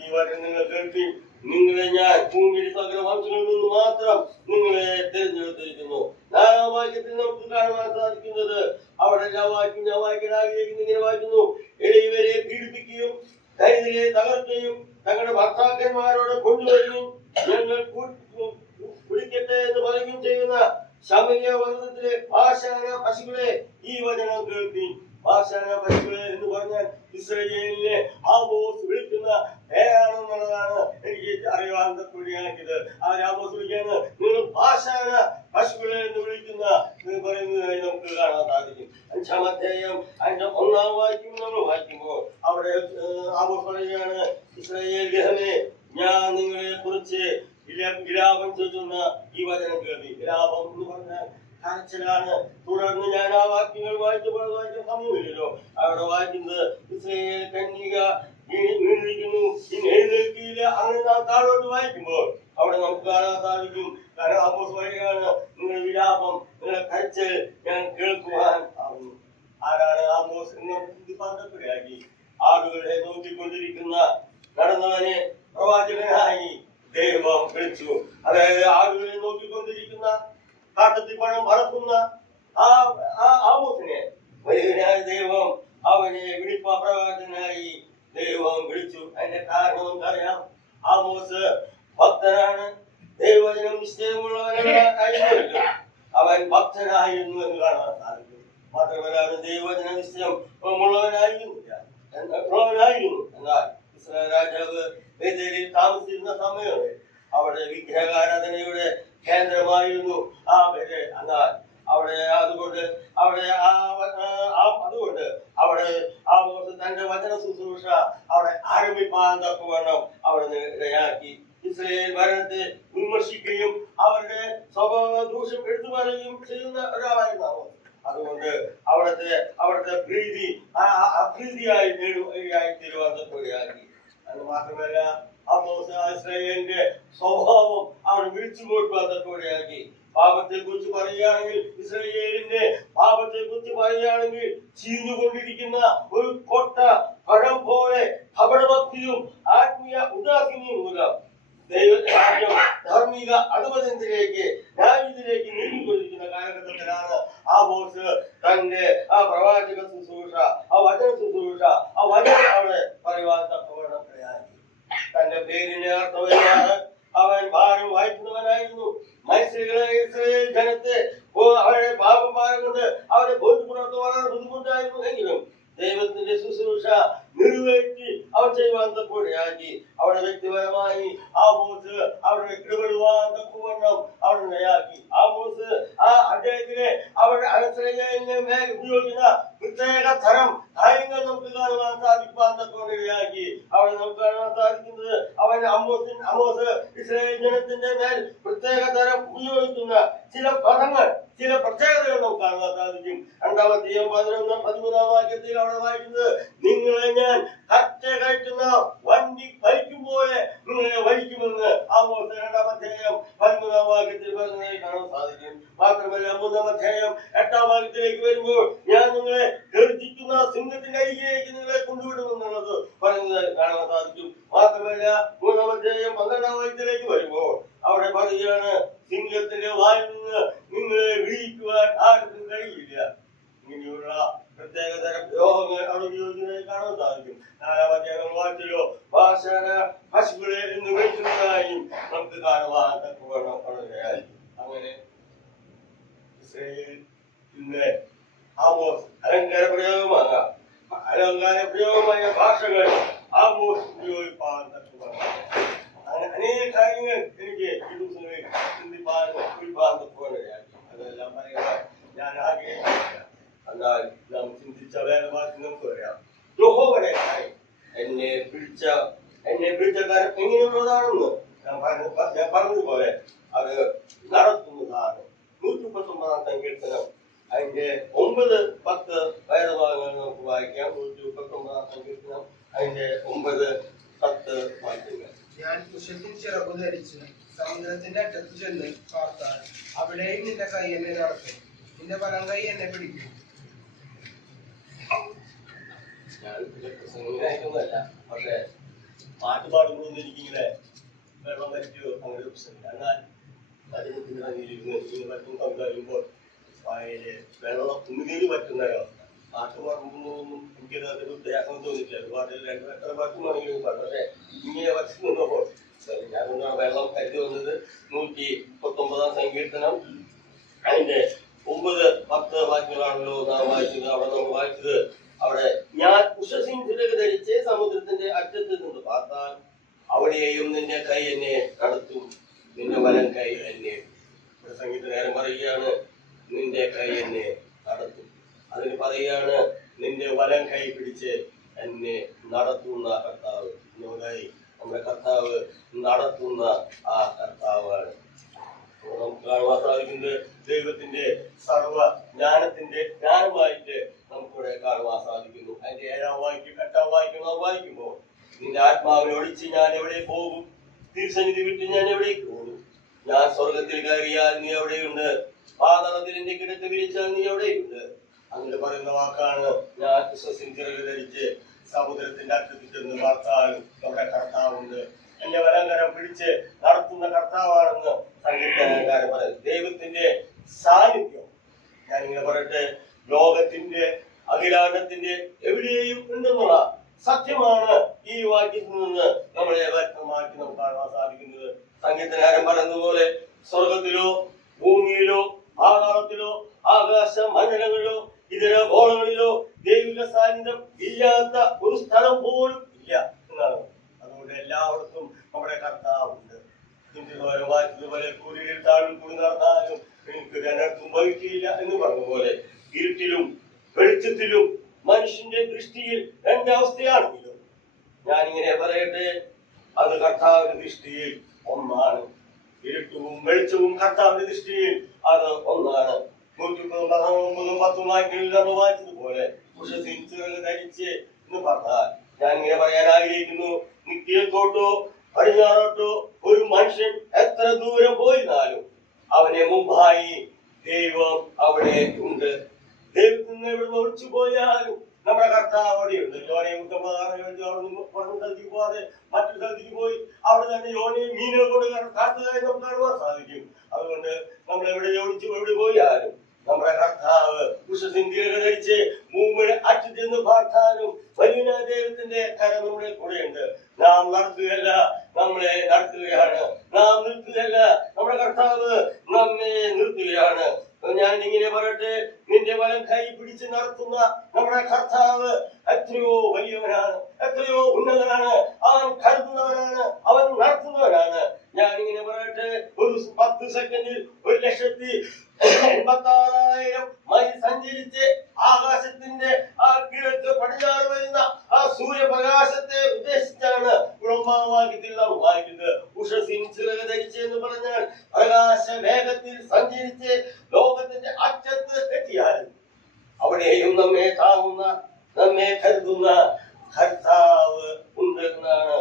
ഈ വചനം നിങ്ങൾ കേൾപ്പിൻ. നിങ്ങളെ ഞാൻ ഭൂമിയിൽ സകല വംശങ്ങളിൽ നിന്ന് മാത്രം നിങ്ങളെ തിരഞ്ഞെടുത്തിരിക്കുന്നു. 4-ാം വാക്യത്തിൽ നമുക്ക് കാണുവാൻ സാധിക്കുന്നത് അവിടെ ഞാൻ വായിക്കാൻ ആഗ്രഹിക്കുന്നു. ഇങ്ങനെ വായിക്കുന്നു: എളിയവരെ പീഡിപ്പിക്കുകയും ദരിദ്രരെ തകർക്കുകയും തങ്ങളുടെ ഭർത്താക്കന്മാരോട് കൊണ്ടുവരികയും ഞങ്ങൾ കുടിക്കട്ടെ എന്ന് പറയുകയും ചെയ്യുന്ന ശമര്യ വർഗ്ഗത്തിലെ പാഷാണ പശുക്കളെ ഈ വചനം കേൾപ്പി. പാഷാണ പശുക്കളെ എന്ന് പറഞ്ഞാൽ ഇസ്രായേലിനെ ആമോസ് വിളിക്കുന്ന പേരാണെന്നുള്ളതാണ് എനിക്ക് അറിയാൻ കൂടിയാക്കിയത്. ആ ആമോസ് വിളിക്കാണ് നിങ്ങൾ പാഷാണ പശുക്കളെ എന്ന് വിളിക്കുന്ന പറയുന്നതായി നമുക്ക് കാണാൻ സാധിക്കും. 5-ാം അധ്യായം അതിന്റെ 1-ാം വാക്യം നമ്മൾ വായിക്കുമ്പോൾ അവിടെ ആമോസ് പറയുകയാണ്: ഇസ്രായേൽ ഗൃഹമേ, ഞാൻ നിങ്ങളെ കുറിച്ച് വിലാപം ചൊല്ലുന്ന ഈ വചനം കേൾവി. വിലാപം എന്ന് പറഞ്ഞാൽ കരച്ചിലാണ്. തുടർന്ന് ഞാൻ ആ വാക്യങ്ങൾ വായിക്കാൻ സമയമില്ലല്ലോ. അവിടെ വായിക്കുന്നത് ഇസ്രായേൽ കന്യക വീണിരിക്കുന്നു, ഇനി എഴുന്നേൽക്കില്ല. അങ്ങനെ നാം താഴോട്ട് വായിക്കുമ്പോൾ അവിടെ നമുക്ക് കാണാൻ സാധിക്കും. കാരണം ആമോസ് പറയുകയാണ് നിങ്ങളുടെ വിലാപം, നിങ്ങളുടെ കരച്ചിൽ ഞാൻ കേൾക്കുവാൻ ആവുന്നു. ആരാണ് ആമോസ് എന്ന് ചിന്തിപ്പാന്തപ്പെടാക്കി? ആളുകളെ നോക്കിക്കൊണ്ടിരിക്കുന്ന നടന്നവനെ പ്രവാചകനായി ദൈവം വിളിച്ചു. അതായത് ആളുകളെ നോക്കിക്കൊണ്ടിരിക്കുന്ന കാട്ടത്തിൽ പണം പറക്കുന്ന ആമോസിനെ വലിയവനായ ദൈവം അവനെ പ്രവാചകനായി ദൈവം വിളിച്ചു. അതിന്റെ കാരണം നമുക്കറിയാം. ആമോസ് ഭക്തനാണ്, ദൈവവചനം നിശ്ചയമുള്ളവനായിരുന്നു. അവൻ ഭക്തനായിരുന്നു എന്ന് കാണാൻ സാധിക്കും. മാത്രമല്ല അവൻ ദൈവവചന നിശ്ചയം ഉള്ളവനായിരുന്നു. എന്നാൽ ഇസ്രായേൽ രാജാവ് ബേഥേലിൽ താമസിച്ചിരുന്ന സമയത്ത് അവിടെ വിഗ്രഹാരാധനയുടെ കേന്ദ്രമായിരുന്നു ആ പേര്. എന്നാൽ അതുകൊണ്ട് ആമോസ് തന്റെ വചന ശുശ്രൂഷ അവിടെ ആരംഭിപ്പാൻ തക്കവണ്ണം അവിടെ ഇടയാക്കി. ഇസ്രായേൽ ഭരണത്തെ വിമർശിക്കുകയും അവരുടെ സ്വഭാവ ദൂഷ്യം എടുത്തു പറയുകയും ചെയ്യുന്ന ഒരാളായിരുന്നു ആമോസ്. അതുകൊണ്ട് അവിടുത്തെ പ്രീതി അപ്രീതിയായി തീരുവാൻ തക്കവണ്ണം. അത് മാത്രമല്ല ആമോസ് ഇസ്രായേലിന്റെ സ്വഭാവം അവിടെ വിളിച്ചു കൊടുക്കാൻ തക്കവണ്ണം. പാപത്തെ കുറിച്ച് പറയുകയാണെങ്കിൽ, ഇസ്രായേലിന്റെ പാപത്തെ കുറിച്ച് പറയുകയാണെങ്കിൽ ചീഞ്ഞുകൊണ്ടിരിക്കുന്ന ഒരു കൊട്ട പഴം പോലെ കപടഭക്തിയും ആത്മീയ ഉദാസീനയും മൂലം ദൈവരാജ്യം ധാർമ്മിക അധപതനത്തിലേക്ക് ന്യായത്തിലേക്ക് നീങ്ങിക്കൊണ്ടിരിക്കുന്ന കാലഘട്ടത്തിലാണ് ആമോസ് തന്റെ ആ പ്രവാചക ശുശ്രൂഷ, ആ വചന ശുശ്രൂഷ, ആ വചനം അവിടെ പറയുവാൻ തക്കവണ്ണം പ്രയാസി. തന്റെ പേരിനെ അർത്ഥമാണ്. അവൻ ഭാരം വായിക്കുന്നവനായിരുന്നു. ഇസ്രായേൽ ജനത്തെ അവരുടെ പാപം ഭാരം കൊണ്ട് അവരെ ബോധ്യപ്പെടുന്നത് വളരെ ബുദ്ധിമുട്ടായിരുന്നു. എങ്കിലും ദൈവത്തിന്റെ ശുശ്രൂഷ നിറവേറ്റി അവർ ചെയ്യുവാൻ തക്കവണ്ണം അവിടെ വ്യക്തിപരമായി ആമോസ് അവരുടെ ഇടപെടുവാൻ തക്കവണ്ണം അവിടെ നയാക്കി. ആമോസ് ആ അദ്ദേഹത്തിനെ അവരുടെ ഇസ്രായേലിനെ മേൽ ഉപയോഗിക്കുന്ന പ്രത്യേക തരം കാര്യങ്ങൾ നമുക്ക് കാണുവാൻ സാധിക്കാത്തപ്പോഴാക്കി അവിടെ നമുക്ക് കാണുവാൻ സാധിക്കുന്നത് അവൻ അമോസ് ഇസ്രായേൽ ജനത്തിന്റെ മേൽ പ്രത്യേക തരം ഉപയോഗിക്കുന്ന ചില പദങ്ങൾ, ചില പ്രത്യേകതകൾ നമുക്ക് കാണുവാൻ സാധിക്കും. 2-11-13 വാക്യത്തിൽ അവിടെ വായിക്കുന്നത്, നിങ്ങളെ ഞാൻ കറ്റ കയറ്റുന്ന വണ്ടി വലിക്കുമ്പോൾ നിങ്ങളെ വലിക്കുമെന്ന് ആമോസ് 2-13 വാക്യത്തിൽ പറഞ്ഞതായി കാണാൻ സാധിക്കും. മാത്രമല്ല 3-8 വാക്യത്തിലേക്ക് വരുമ്പോൾ, ഞാൻ നിങ്ങളെ ഗർജിക്കുന്ന സിംഹത്തിന്റെ അരികിലേക്ക് നിങ്ങളെ കൊണ്ടുവിടുമെന്നുള്ളത് പറയുന്നത് കാണാൻ സാധിക്കും. മാത്രമല്ല 3-12 വാക്യത്തിലേക്ക് വരുമ്പോൾ അവിടെ പറയുകയാണ്, സിംഹത്തിന്റെ വായിൽ നിന്ന് നിങ്ങളെ വിളിക്കുവാൻ ആർക്കും കഴിയില്ല. ഇങ്ങനെയുള്ള പ്രത്യേകതരം രോഗങ്ങൾ അവിടെ ഉപയോഗിക്കുന്നതായി കാണാൻ സാധിക്കും. 4-ാം വാക്യത്തിലോ ഭാഷാന പശുക്കളെ എന്ന് വിളിക്കുന്നതായും നമുക്ക് കാണുവാൻ തക്കവണ്ണം വളരെയായിരിക്കും. അങ്ങനെ ഇസ്രായേലിന്റെ ആമോസ് അലങ്കാര പ്രയോഗമായ ഭാഷകൾ ആമോസ് ഉപയോഗിപ്പാൻ തക്കവണ്ണം അങ്ങനെ അനേക കാര്യങ്ങൾ എനിക്ക് ചിന്തിപ്പാൻ തക്കവണ്ണയായിരിക്കും. അതെല്ലാം പറയുവാൻ ഞാൻ ആഗ്രഹിക്കുന്നില്ല. എന്നാൽ നാം ചിന്തിച്ച വേദവാക്യം നമുക്ക് പറയാം. യഹോവയായി എന്നെ പിടിച്ച കാര്യം എങ്ങനെയുള്ളതാണെന്ന് ഞാൻ പറഞ്ഞതുപോലെ അത് നടത്തുന്നതാണ്. 139 സങ്കീർത്തനം അതിന്റെ 9-10 വേദഭാഗങ്ങൾ നമുക്ക് വായിക്കാം. 139 സങ്കീർത്തനം അതിന്റെ 9-10 വാക്യങ്ങൾ. ഞാൻ കുശത്തിൻ ചിറകു ധരിച്ച് സമുദ്രത്തിന്റെ അറ്റത്ത് ചെന്ന് പാർത്താൽ അവിടെയും നിന്റെ കൈ എന്നെ നടത്തും, നിന്റെ വലം കൈ എന്നെ പിടിക്കും. ഞാൻ പ്രസംഗിക്കുന്നതല്ല, പക്ഷെ പാട്ട് പാടുമ്പോൾ എനിക്കിങ്ങനെ വെള്ളം വരയ്ക്കോ അങ്ങനെ ഒരു പ്രശ്നമില്ല. എന്നാൽ അതിന് പറ്റും കവിത വരുമ്പോൾ വായയില് വെള്ളം ഉമിനീര് പറ്റുന്നൊരവസ്ഥ. പാട്ട് പാടുമ്പോഴൊന്നും എനിക്കത് അതൊരു പ്രയാസം തോന്നിയിട്ടില്ല. ഒരുപാട് എത്ര പാട്ടും വേണമെങ്കിലും പാടും. പക്ഷെ ഇങ്ങനെ വച്ചു നിന്നപ്പോൾ ഞാനൊന്നാണ് വെള്ളം കരുതി വന്നത്. 119 സങ്കീർത്തനം അതിന്റെ 9-10 വാക്യങ്ങളാണല്ലോ നാം വായിച്ചത്. അവിടെ നമ്മൾ വായിച്ചത്, അവിടെ ഞാൻ ഉഷസിംഹത്തിലേക്ക് ധരിച്ച് സമുദ്രത്തിന്റെ അറ്റത്ത് നിന്ന് പാർത്താൽ അവിടെയും നിന്റെ കൈ എന്നെ നടത്തും, നിന്റെ വലം കൈ എന്നെ. സംഗീതകാരൻ പറയുകയാണ്, നിന്റെ കൈ എന്നെ നടത്തും. അതിന് പറയുകയാണ്, നിന്റെ വലം കൈ പിടിച്ച് എന്നെ നടത്തുന്ന കർത്താവ്. നമ്മുടെ കർത്താവ് നടത്തുന്ന ആ കർത്താവാണ്. നമുക്ക് കാണുവാൻ സാധിക്കുന്നത് ദൈവത്തിന്റെ സർവ ജ്ഞാനത്തിന്റെ ജ്ഞാനമായിട്ട് നമുക്കിവിടെ കാണുവാൻ സാധിക്കുന്നു. അതിന്റെ 7-ാം വാക്യം 8-ാം വാക്യം നാം വായിക്കുമ്പോൾ, നിന്റെ ആത്മാവിനെ ഒളിച്ച് ഞാൻ എവിടെ പോകും, തിരുസന്നിധി വിട്ട് ഞാൻ എവിടേക്ക് പോകും. ഞാൻ സ്വർഗത്തിൽ കയറിയാൽ നീ എവിടെയുണ്ട്, പാതാളത്തിൽ എന്റെ കിടക്ക് വിരിച്ചാൽ നീ എവിടെയുണ്ട്. അങ്ങനെ പറയുന്ന വാക്കാണ്. ഞാൻ ചിറക് ധരിച്ച് സമുദ്രത്തിന്റെ അറ്റത്ത് ചെന്ന് പാർത്താലും നമ്മുടെ കർത്താവുണ്ട്, എന്റെ വലങ്കരം പിടിച്ച് നടത്തുന്ന കർത്താവാണെന്ന് സംഗീതകാരൻ പറയുന്നത്. ദൈവത്തിന്റെ സാന്നിധ്യം ഞാനിങ്ങനെ പറയട്ടെ, ലോകത്തിന്റെ അഖിലാണ്ടത്തിന്റെ എവിടെയും ഉണ്ടെന്നുള്ള സത്യമാണ് ഈ വാക്യത്തിൽ നിന്ന് നമ്മളെ വ്യക്തമാക്കി നമുക്ക് കാണാൻ സാധിക്കുന്നത്. സംഗീതകാരൻ പറയുന്നതുപോലെ സ്വർഗത്തിലോ ഭൂമിയിലോ പാതാളത്തിലോ ആകാശ മണ്ഡലങ്ങളിലോ ഇതര ഗോളങ്ങളിലോ ദൈവിക സാന്നിധ്യം ഇല്ലാത്ത ഒരു സ്ഥലം പോലും ഇല്ല എന്നാണ്. അതുകൊണ്ട് എല്ലായിടത്തും നമ്മുടെ കർത്താവുണ്ട്. വായിച്ചതുപോലെ കൂരിയിൽ താഴും കൂടി നടന്നാലും എനിക്ക് രണ്ടർക്കും വഹിക്കില്ല എന്ന് പറഞ്ഞതുപോലെ ഇരുട്ടിലും വെളിച്ചത്തിലും മനുഷ്യന്റെ ദൃഷ്ടിയിൽ രണ്ടവസ്ഥയാണെങ്കിലും ഞാനിങ്ങനെ പറയട്ടെ, അത് കർത്താവിന്റെ ദൃഷ്ടിയിൽ ഒന്നാണ്. ഇരുട്ടവും വെളിച്ചവും കർത്താവിന്റെ ദൃഷ്ടിയിൽ അത് ഒന്നാണ്. 119-10 വാക്യങ്ങളിൽ നമ്മൾ വായിച്ചതുപോലെ ഉഷസിൻ ചിറക് ധരിച്ച് എന്ന് പറഞ്ഞാൽ ഞാനിങ്ങനെ പറയാൻ ആഗ്രഹിക്കുന്നു, കിഴക്കോട്ടോ പടിഞ്ഞാറോട്ടോ ഒരു മനുഷ്യൻ എത്ര ദൂരം പോയിരുന്നാലും അവനെ മുമ്പായി ദൈവം അവിടെ ഉണ്ട്. ദൈവത്തിൽ നിന്ന് എവിടെ ഒളിച്ചു പോയാലും നമ്മുടെ കർത്താവ് അവിടെയുണ്ട്. യോനയെ സ്ഥലത്തേക്ക് പോകാതെ മറ്റൊരു സ്ഥലത്തേക്ക് പോയി അവിടെ തന്നെ യോനയെ മീനുകൾ കൊണ്ട് കാത്തുകയായി നമുക്ക് കാണുവാൻ സാധിക്കും. അതുകൊണ്ട് നമ്മൾ എവിടെ പോയാലും നമ്മുടെ കർത്താവ് ഉഷസിന്ധിയൊക്കെ ധരിച്ച് ഭൂമിയുടെ അറ്റത്ത് പാർത്താലും വലിയ ദൈവത്തിന്റെ കരം നമ്മുടെ കൂടെയുണ്ട്. നാം നടത്തുകയല്ല, നമ്മളെ നടത്തുകയാണ്. നാം നിർത്തുകയല്ല, നമ്മുടെ കർത്താവ് നമ്മെ നിർത്തുകയാണ്. ഞാൻ ഇങ്ങനെ പറയട്ടെ, നിന്റെ വലം കൈ പിടിച്ച് നടത്തുന്ന നമ്മുടെ കർത്താവ് എത്രയോ വലിയവനാണ്, എത്രയോ ഉന്നതനാണ്. അവൻ കരുതുന്നവനാണ്, അവൻ നടത്തുന്നവനാണ്. ഞാൻ ഇങ്ങനെ പറയട്ടെ, ഒരു 10 സെക്കൻഡിൽ 1,86,000 മൈൽ സഞ്ചരിച്ച് ആകാശത്തിന്റെ ആ കിഴക്ക് ഉഷസിൻ ചിറക് ധരിച്ച് എന്ന് പറഞ്ഞാൽ പ്രകാശ വേഗത്തിൽ സഞ്ചരിച്ച് ലോകത്തിന്റെ അറ്റത്ത് എത്തിയാൽ അവിടെയും നമ്മെ താങ്ങുന്ന നമ്മെ കരുതുന്ന കർത്താവ് ഉണ്ട് എന്നാണ്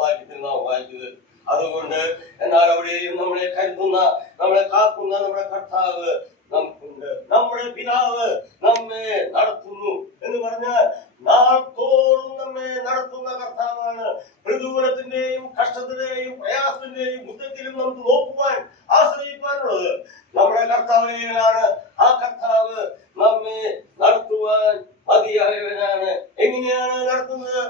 വാക്യത്തിൽ നാം വായിച്ചത്. അതുകൊണ്ട് എന്നാൽ അവിടെയും നമ്മളെ കരുതുന്ന നമ്മളെ കാക്കുന്ന നമ്മുടെ കർത്താവ് നമുക്കുണ്ട്. നമ്മുടെ പിതാവ് നമ്മെ നടത്തുന്നു എന്ന് പറഞ്ഞാൽ നാൾ തോറും നമ്മെ നടത്തുന്ന കർത്താവാണ്. പ്രതികൂലത്തിന്റെയും കഷ്ടത്തിന്റെയും പ്രയാസത്തിന്റെയും ബുദ്ധത്തിലും നമുക്ക് നോക്കുവാൻ ആശ്രയിക്കാനുള്ളത് നമ്മുടെ കർത്താവിനെയാണ്. ആ കർത്താവ് നമ്മെ നടത്തുവാൻ മതിയായവനാണ്. എങ്ങനെയാണ് നടത്തുന്നത്?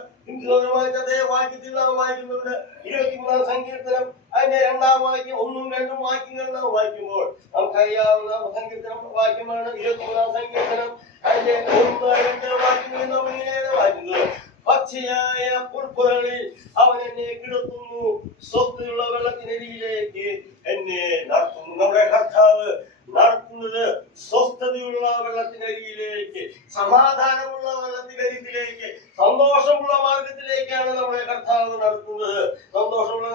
അതേ വാക്യത്തിൽ നാം വായിക്കുന്നുണ്ട്. 23-ാം സങ്കീർത്തനം അതിന്റെ 2-ാം വാക്യം 1ഉം 2ഉം വാക്യങ്ങൾ നാം വായിക്കുമ്പോൾ നമുക്കറിയാവുന്ന സങ്കീർത്തനം വാക്യമാണ്. 23-ാം സങ്കീർത്തനം അതിന്റെ 1-2 വാക്യങ്ങളിൽ നാം ഇങ്ങനെയാണ് വായിക്കുന്നത്. പച്ചയായ പുൽപ്പുറങ്ങളിൽ അവൻ എന്നെ കിടത്തുന്നു, സ്വത്തുള്ള വെള്ളത്തിനരികിലേക്ക് എന്നെ നടത്തുന്നു. നമ്മുടെ കർത്താവ് നടത്തുന്നത് സ്വസ്ഥതയുള്ള വെള്ളത്തിനരികിലേക്ക്, സമാധാനമുള്ള വെള്ളത്തിനരികിലേക്ക്, സന്തോഷമുള്ള മാർഗത്തിലേക്കാണ് നമ്മുടെ കർത്താവ് നടത്തുന്നത്. സന്തോഷമുള്ള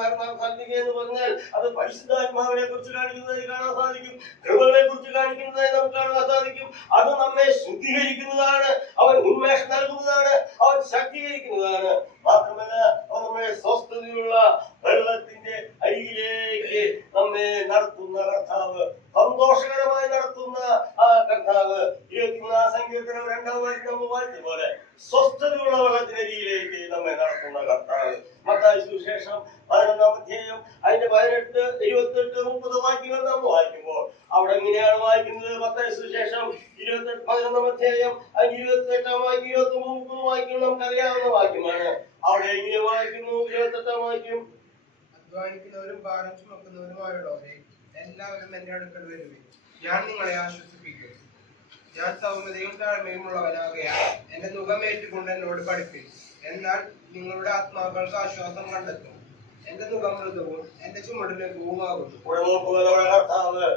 സാധിക്കുക എന്ന് പറഞ്ഞാൽ അത് പരിശുദ്ധാത്മാവിനെ കുറിച്ച് കാണിക്കുന്നതായി കാണാൻ സാധിക്കും, കൃപകളെ കുറിച്ച് കാണിക്കുന്നതായി നമുക്ക് കാണാൻ സാധിക്കും. അത് നമ്മെ ശുദ്ധീകരിക്കുന്നതാണ്, അവൻ ഉന്മേഷം നൽകുന്നതാണ്, അവൻ ശക്തീകരിക്കുന്നതാണ്. മാത്രമല്ല അവൻ നമ്മെ സ്വസ്ഥതയുള്ള വെള്ളത്തിന്റെ അരികിലേക്ക് നമ്മെ നടത്തുന്ന കർത്താവ്, സന്തോഷകരമായി നടത്തുന്ന ആ കർത്താവ്. 23-ാം സങ്കീർത്തനം 2-ാം വാക്യം നമ്മൾ വായിച്ച പോലെ സ്വസ്ഥതയുള്ള വെള്ളത്തിനരികിലേക്ക് നമ്മെ നടത്തുന്ന കർത്താവ്. മത്തായി സുവിശേഷം 11-ാം അധ്യായം അതിന്റെ 18, 28, 30 വാക്യങ്ങൾ നമ്മൾ വായിക്കുമ്പോൾ അവിടെ എങ്ങനെയാണ് വായിക്കുന്നത്? മത്തായി സുവിശേഷം 11-ാം അധ്യായം 28-ാം വാക്യം 23 വാക്യങ്ങൾ നമുക്കറിയാവുന്ന വാക്യമാണ്. അവിടെ എങ്ങനെ വായിക്കുന്നു? 28-ാം വാക്യം, അധ്വാനിക്കുന്നവരും ഭാരം ചുമക്കുന്നവരുമായുള്ളവരെ എല്ലാവരും എന്റെ അടുക്കൽ വരുവിൻ, ഞാൻ നിങ്ങളെ ആശ്വസിപ്പിക്കും. ഞാൻ സൗമ്യതയും താഴ്മയും ഉള്ളവനാകയാൽ എന്റെ മുഖമേറ്റുകൊണ്ട് എന്നോട് പഠിപ്പിൻ, എന്നാൽ നിങ്ങളുടെ ആത്മാക്കൾക്ക് ആശ്വാസം കണ്ടെത്തും. എന്റെ മുഖം മൃദുവും എന്റെ ചുമട് ലഘുവുമാകുന്നു. കർത്താവ്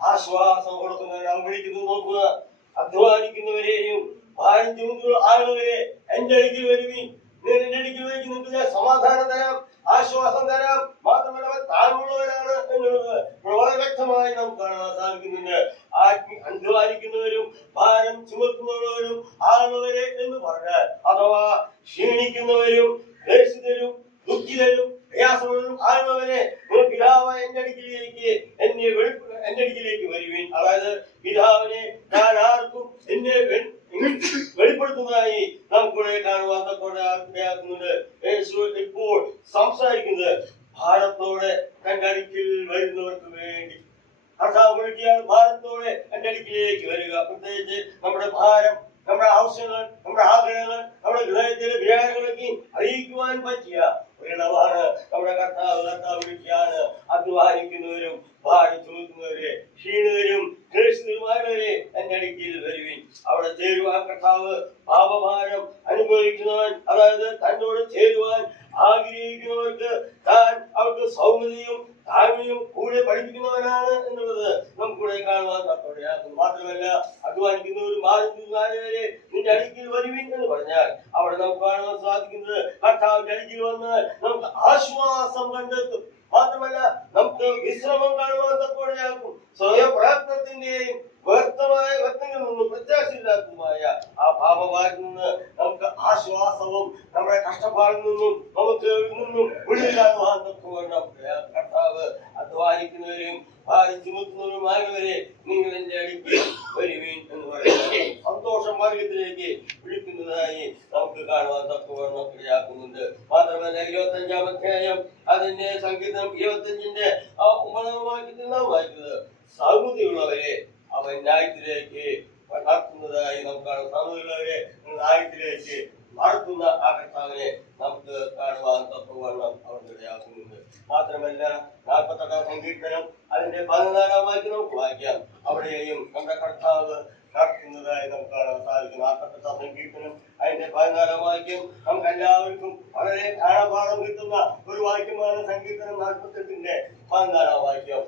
ആശ്വാസം കൊടുക്കുന്നവരാണ് വിളിക്കുന്നത്. നോക്കുക, അധ്വാനിക്കുന്നവരെയും ഭാരം ചുമക്കുന്ന ആളുകളെ എന്റെ അടുക്കൽ വരുവിൻ, എന്റെ അടുക്കൽ വയ്ക്ക്, നിങ്ങൾക്ക് ഞാൻ സമാധാനം തരാം, ആശ്വാസം തരാം. മാത്രമല്ല അവൻ താഴ്മുള്ളവരാണ് എന്നുള്ളത് വളരെ വ്യക്തമായി നമുക്ക് കാണാൻ സാധിക്കുന്നുണ്ട്. അധ്വാനിക്കുന്നവരും ഭാരം ചുമക്കുന്നവരും ആളുകളെ എന്ന് പറഞ്ഞാൽ അഥവാ ക്ഷീണിക്കുന്നവരും ക്ലേശിതരും ദുഃഖിതരും പ്രയാസമുള്ളവരും ആളുകളെ പിതാവ് എന്റെ അടുക്കിലേക്ക് എന്റെ അടുക്കിലേക്ക് വരുവിൻ. അതായത് പിതാവിനെ ഞാൻ ആർക്കും എന്നെ വെളിപ്പെടുത്തുന്നതായി നമുക്കിവിടെ കാണുവാൻ തക്കോടെയാക്കുന്നുണ്ട്. യേശു ഇപ്പോൾ സംസാരിക്കുന്നത് ഭാരത്തോടെ തന്റെ അടുക്കിൽ വരുന്നവർക്ക് വേണ്ടി. കർത്താവ് വിളിക്കുകയാണ്, ഭാരത്തോടെ എന്റെ അടുക്കിലേക്ക് വരിക. പ്രത്യേകിച്ച് നമ്മുടെ ഭാരം, നമ്മുടെ ആവശ്യങ്ങൾ, നമ്മുടെ ആഗ്രഹങ്ങൾ, നമ്മുടെ ഹൃദയത്തിലെ വിചാരങ്ങളൊക്കെ അറിയിക്കുവാൻ പറ്റിയ ഒരിടമാണ് നമ്മുടെ കർത്താവ്. കർത്താവ് വിളിക്കുകയാണ്, അധ്വാനിക്കുന്നവരും ഭാരം ചുമക്കുന്നവരെ, ക്ഷീണിതരും ക്ലേശിതരുമായവരെ എന്റെ അടുക്കിൽ വരുവിൻ. അവിടെ ചേരുവാൻ കർത്താവ് പാപഭാരം അനുഭവിക്കുന്നവൻ, അതായത് തന്നോട് ചേരുവാൻ ആഗ്രഹിക്കുന്നവർക്ക് താൻ അവർക്ക് സൗമ്യതയും താഴ്മയും കൂടെ പഠിപ്പിക്കുന്നവനാണ് എന്നുള്ളത് നമുക്കൂടെ കാണുവാൻ തക്കോടെയാകും. മാത്രമല്ല അധ്വാനിക്കുന്നവരും ആരും നിന്റെ അടുക്കിൽ വരുവിൻ എന്ന് പറഞ്ഞാൽ അവിടെ നമുക്ക് കാണുവാൻ സാധിക്കുന്നത് കർത്താവിന്റെ അടുക്കിൽ വന്ന് നമുക്ക് ആശ്വാസം കണ്ടെത്തും. മാത്രമല്ല നമുക്ക് വിശ്രമം കാണുവാൻ തക്കോടെയാകും. സ്വയം പ്രയത്നത്തിന്റെയും വ്യക്തങ്ങളിൽ നിന്നും പ്രത്യാശയില്ലാത്തതുമായ ആ പാപഭാരത്തിൽ നിന്ന് നമുക്ക് ആശ്വാസവും നമ്മുടെ കഷ്ടപ്പാടിൽ നിന്നും നമുക്ക് വിടുതലാകുവാൻ തക്കവണ്ണം കർത്താവ് അധ്വാനിക്കുന്നവരെയും ഭാരം ചുമത്തുന്നവരുമായവരെ നിങ്ങൾ എന്റെ അടുക്കിൽ വരുവീൻ എന്ന് പറയുന്നത് സന്തോഷ മാർഗത്തിലേക്ക് വിളിക്കുന്നതായി നമുക്ക് കാണുവാൻ തക്കവണ്ണം ഇടയാക്കുന്നുണ്ട്. മാത്രമല്ല 25-ാം അധ്യായം അതിന്റെ സങ്കീർത്തനം 25-ന്റെ 9-ാം വാക്യത്തിൽ നാം വായിക്കുന്നത് സൗമ്യതയുള്ളവരെ അവൻ ന്യായത്തിലേക്ക് നടത്തുന്നതായി നമുക്ക് കാണാം. സൗമ്യതയുള്ളവരെ ന്യായത്തിലേക്ക് നടത്തുന്ന ആ കർത്താവിനെ നമുക്ക് കാണുവാൻ തക്കവണ്ണം അവർ ഇടയാക്കുന്നുണ്ട്. മാത്രമല്ല 48-ാം സങ്കീർത്തനം അതിന്റെ 14-ാം വാക്യം നമുക്ക് വായിക്കാം. അവിടെയും നമ്മുടെ കർത്താവ് നടത്തുന്നതായി നമുക്ക് കാണാൻ സാധിക്കും. 48-ാം സങ്കീർത്തനം അതിന്റെ 14-ാം വാക്യം നമുക്ക് എല്ലാവർക്കും വളരെ കാണാപാഠം കിട്ടുന്ന ഒരു വാക്യമാണ്. സങ്കീർത്തനം 48-ന്റെ 14-ാം വാക്യം,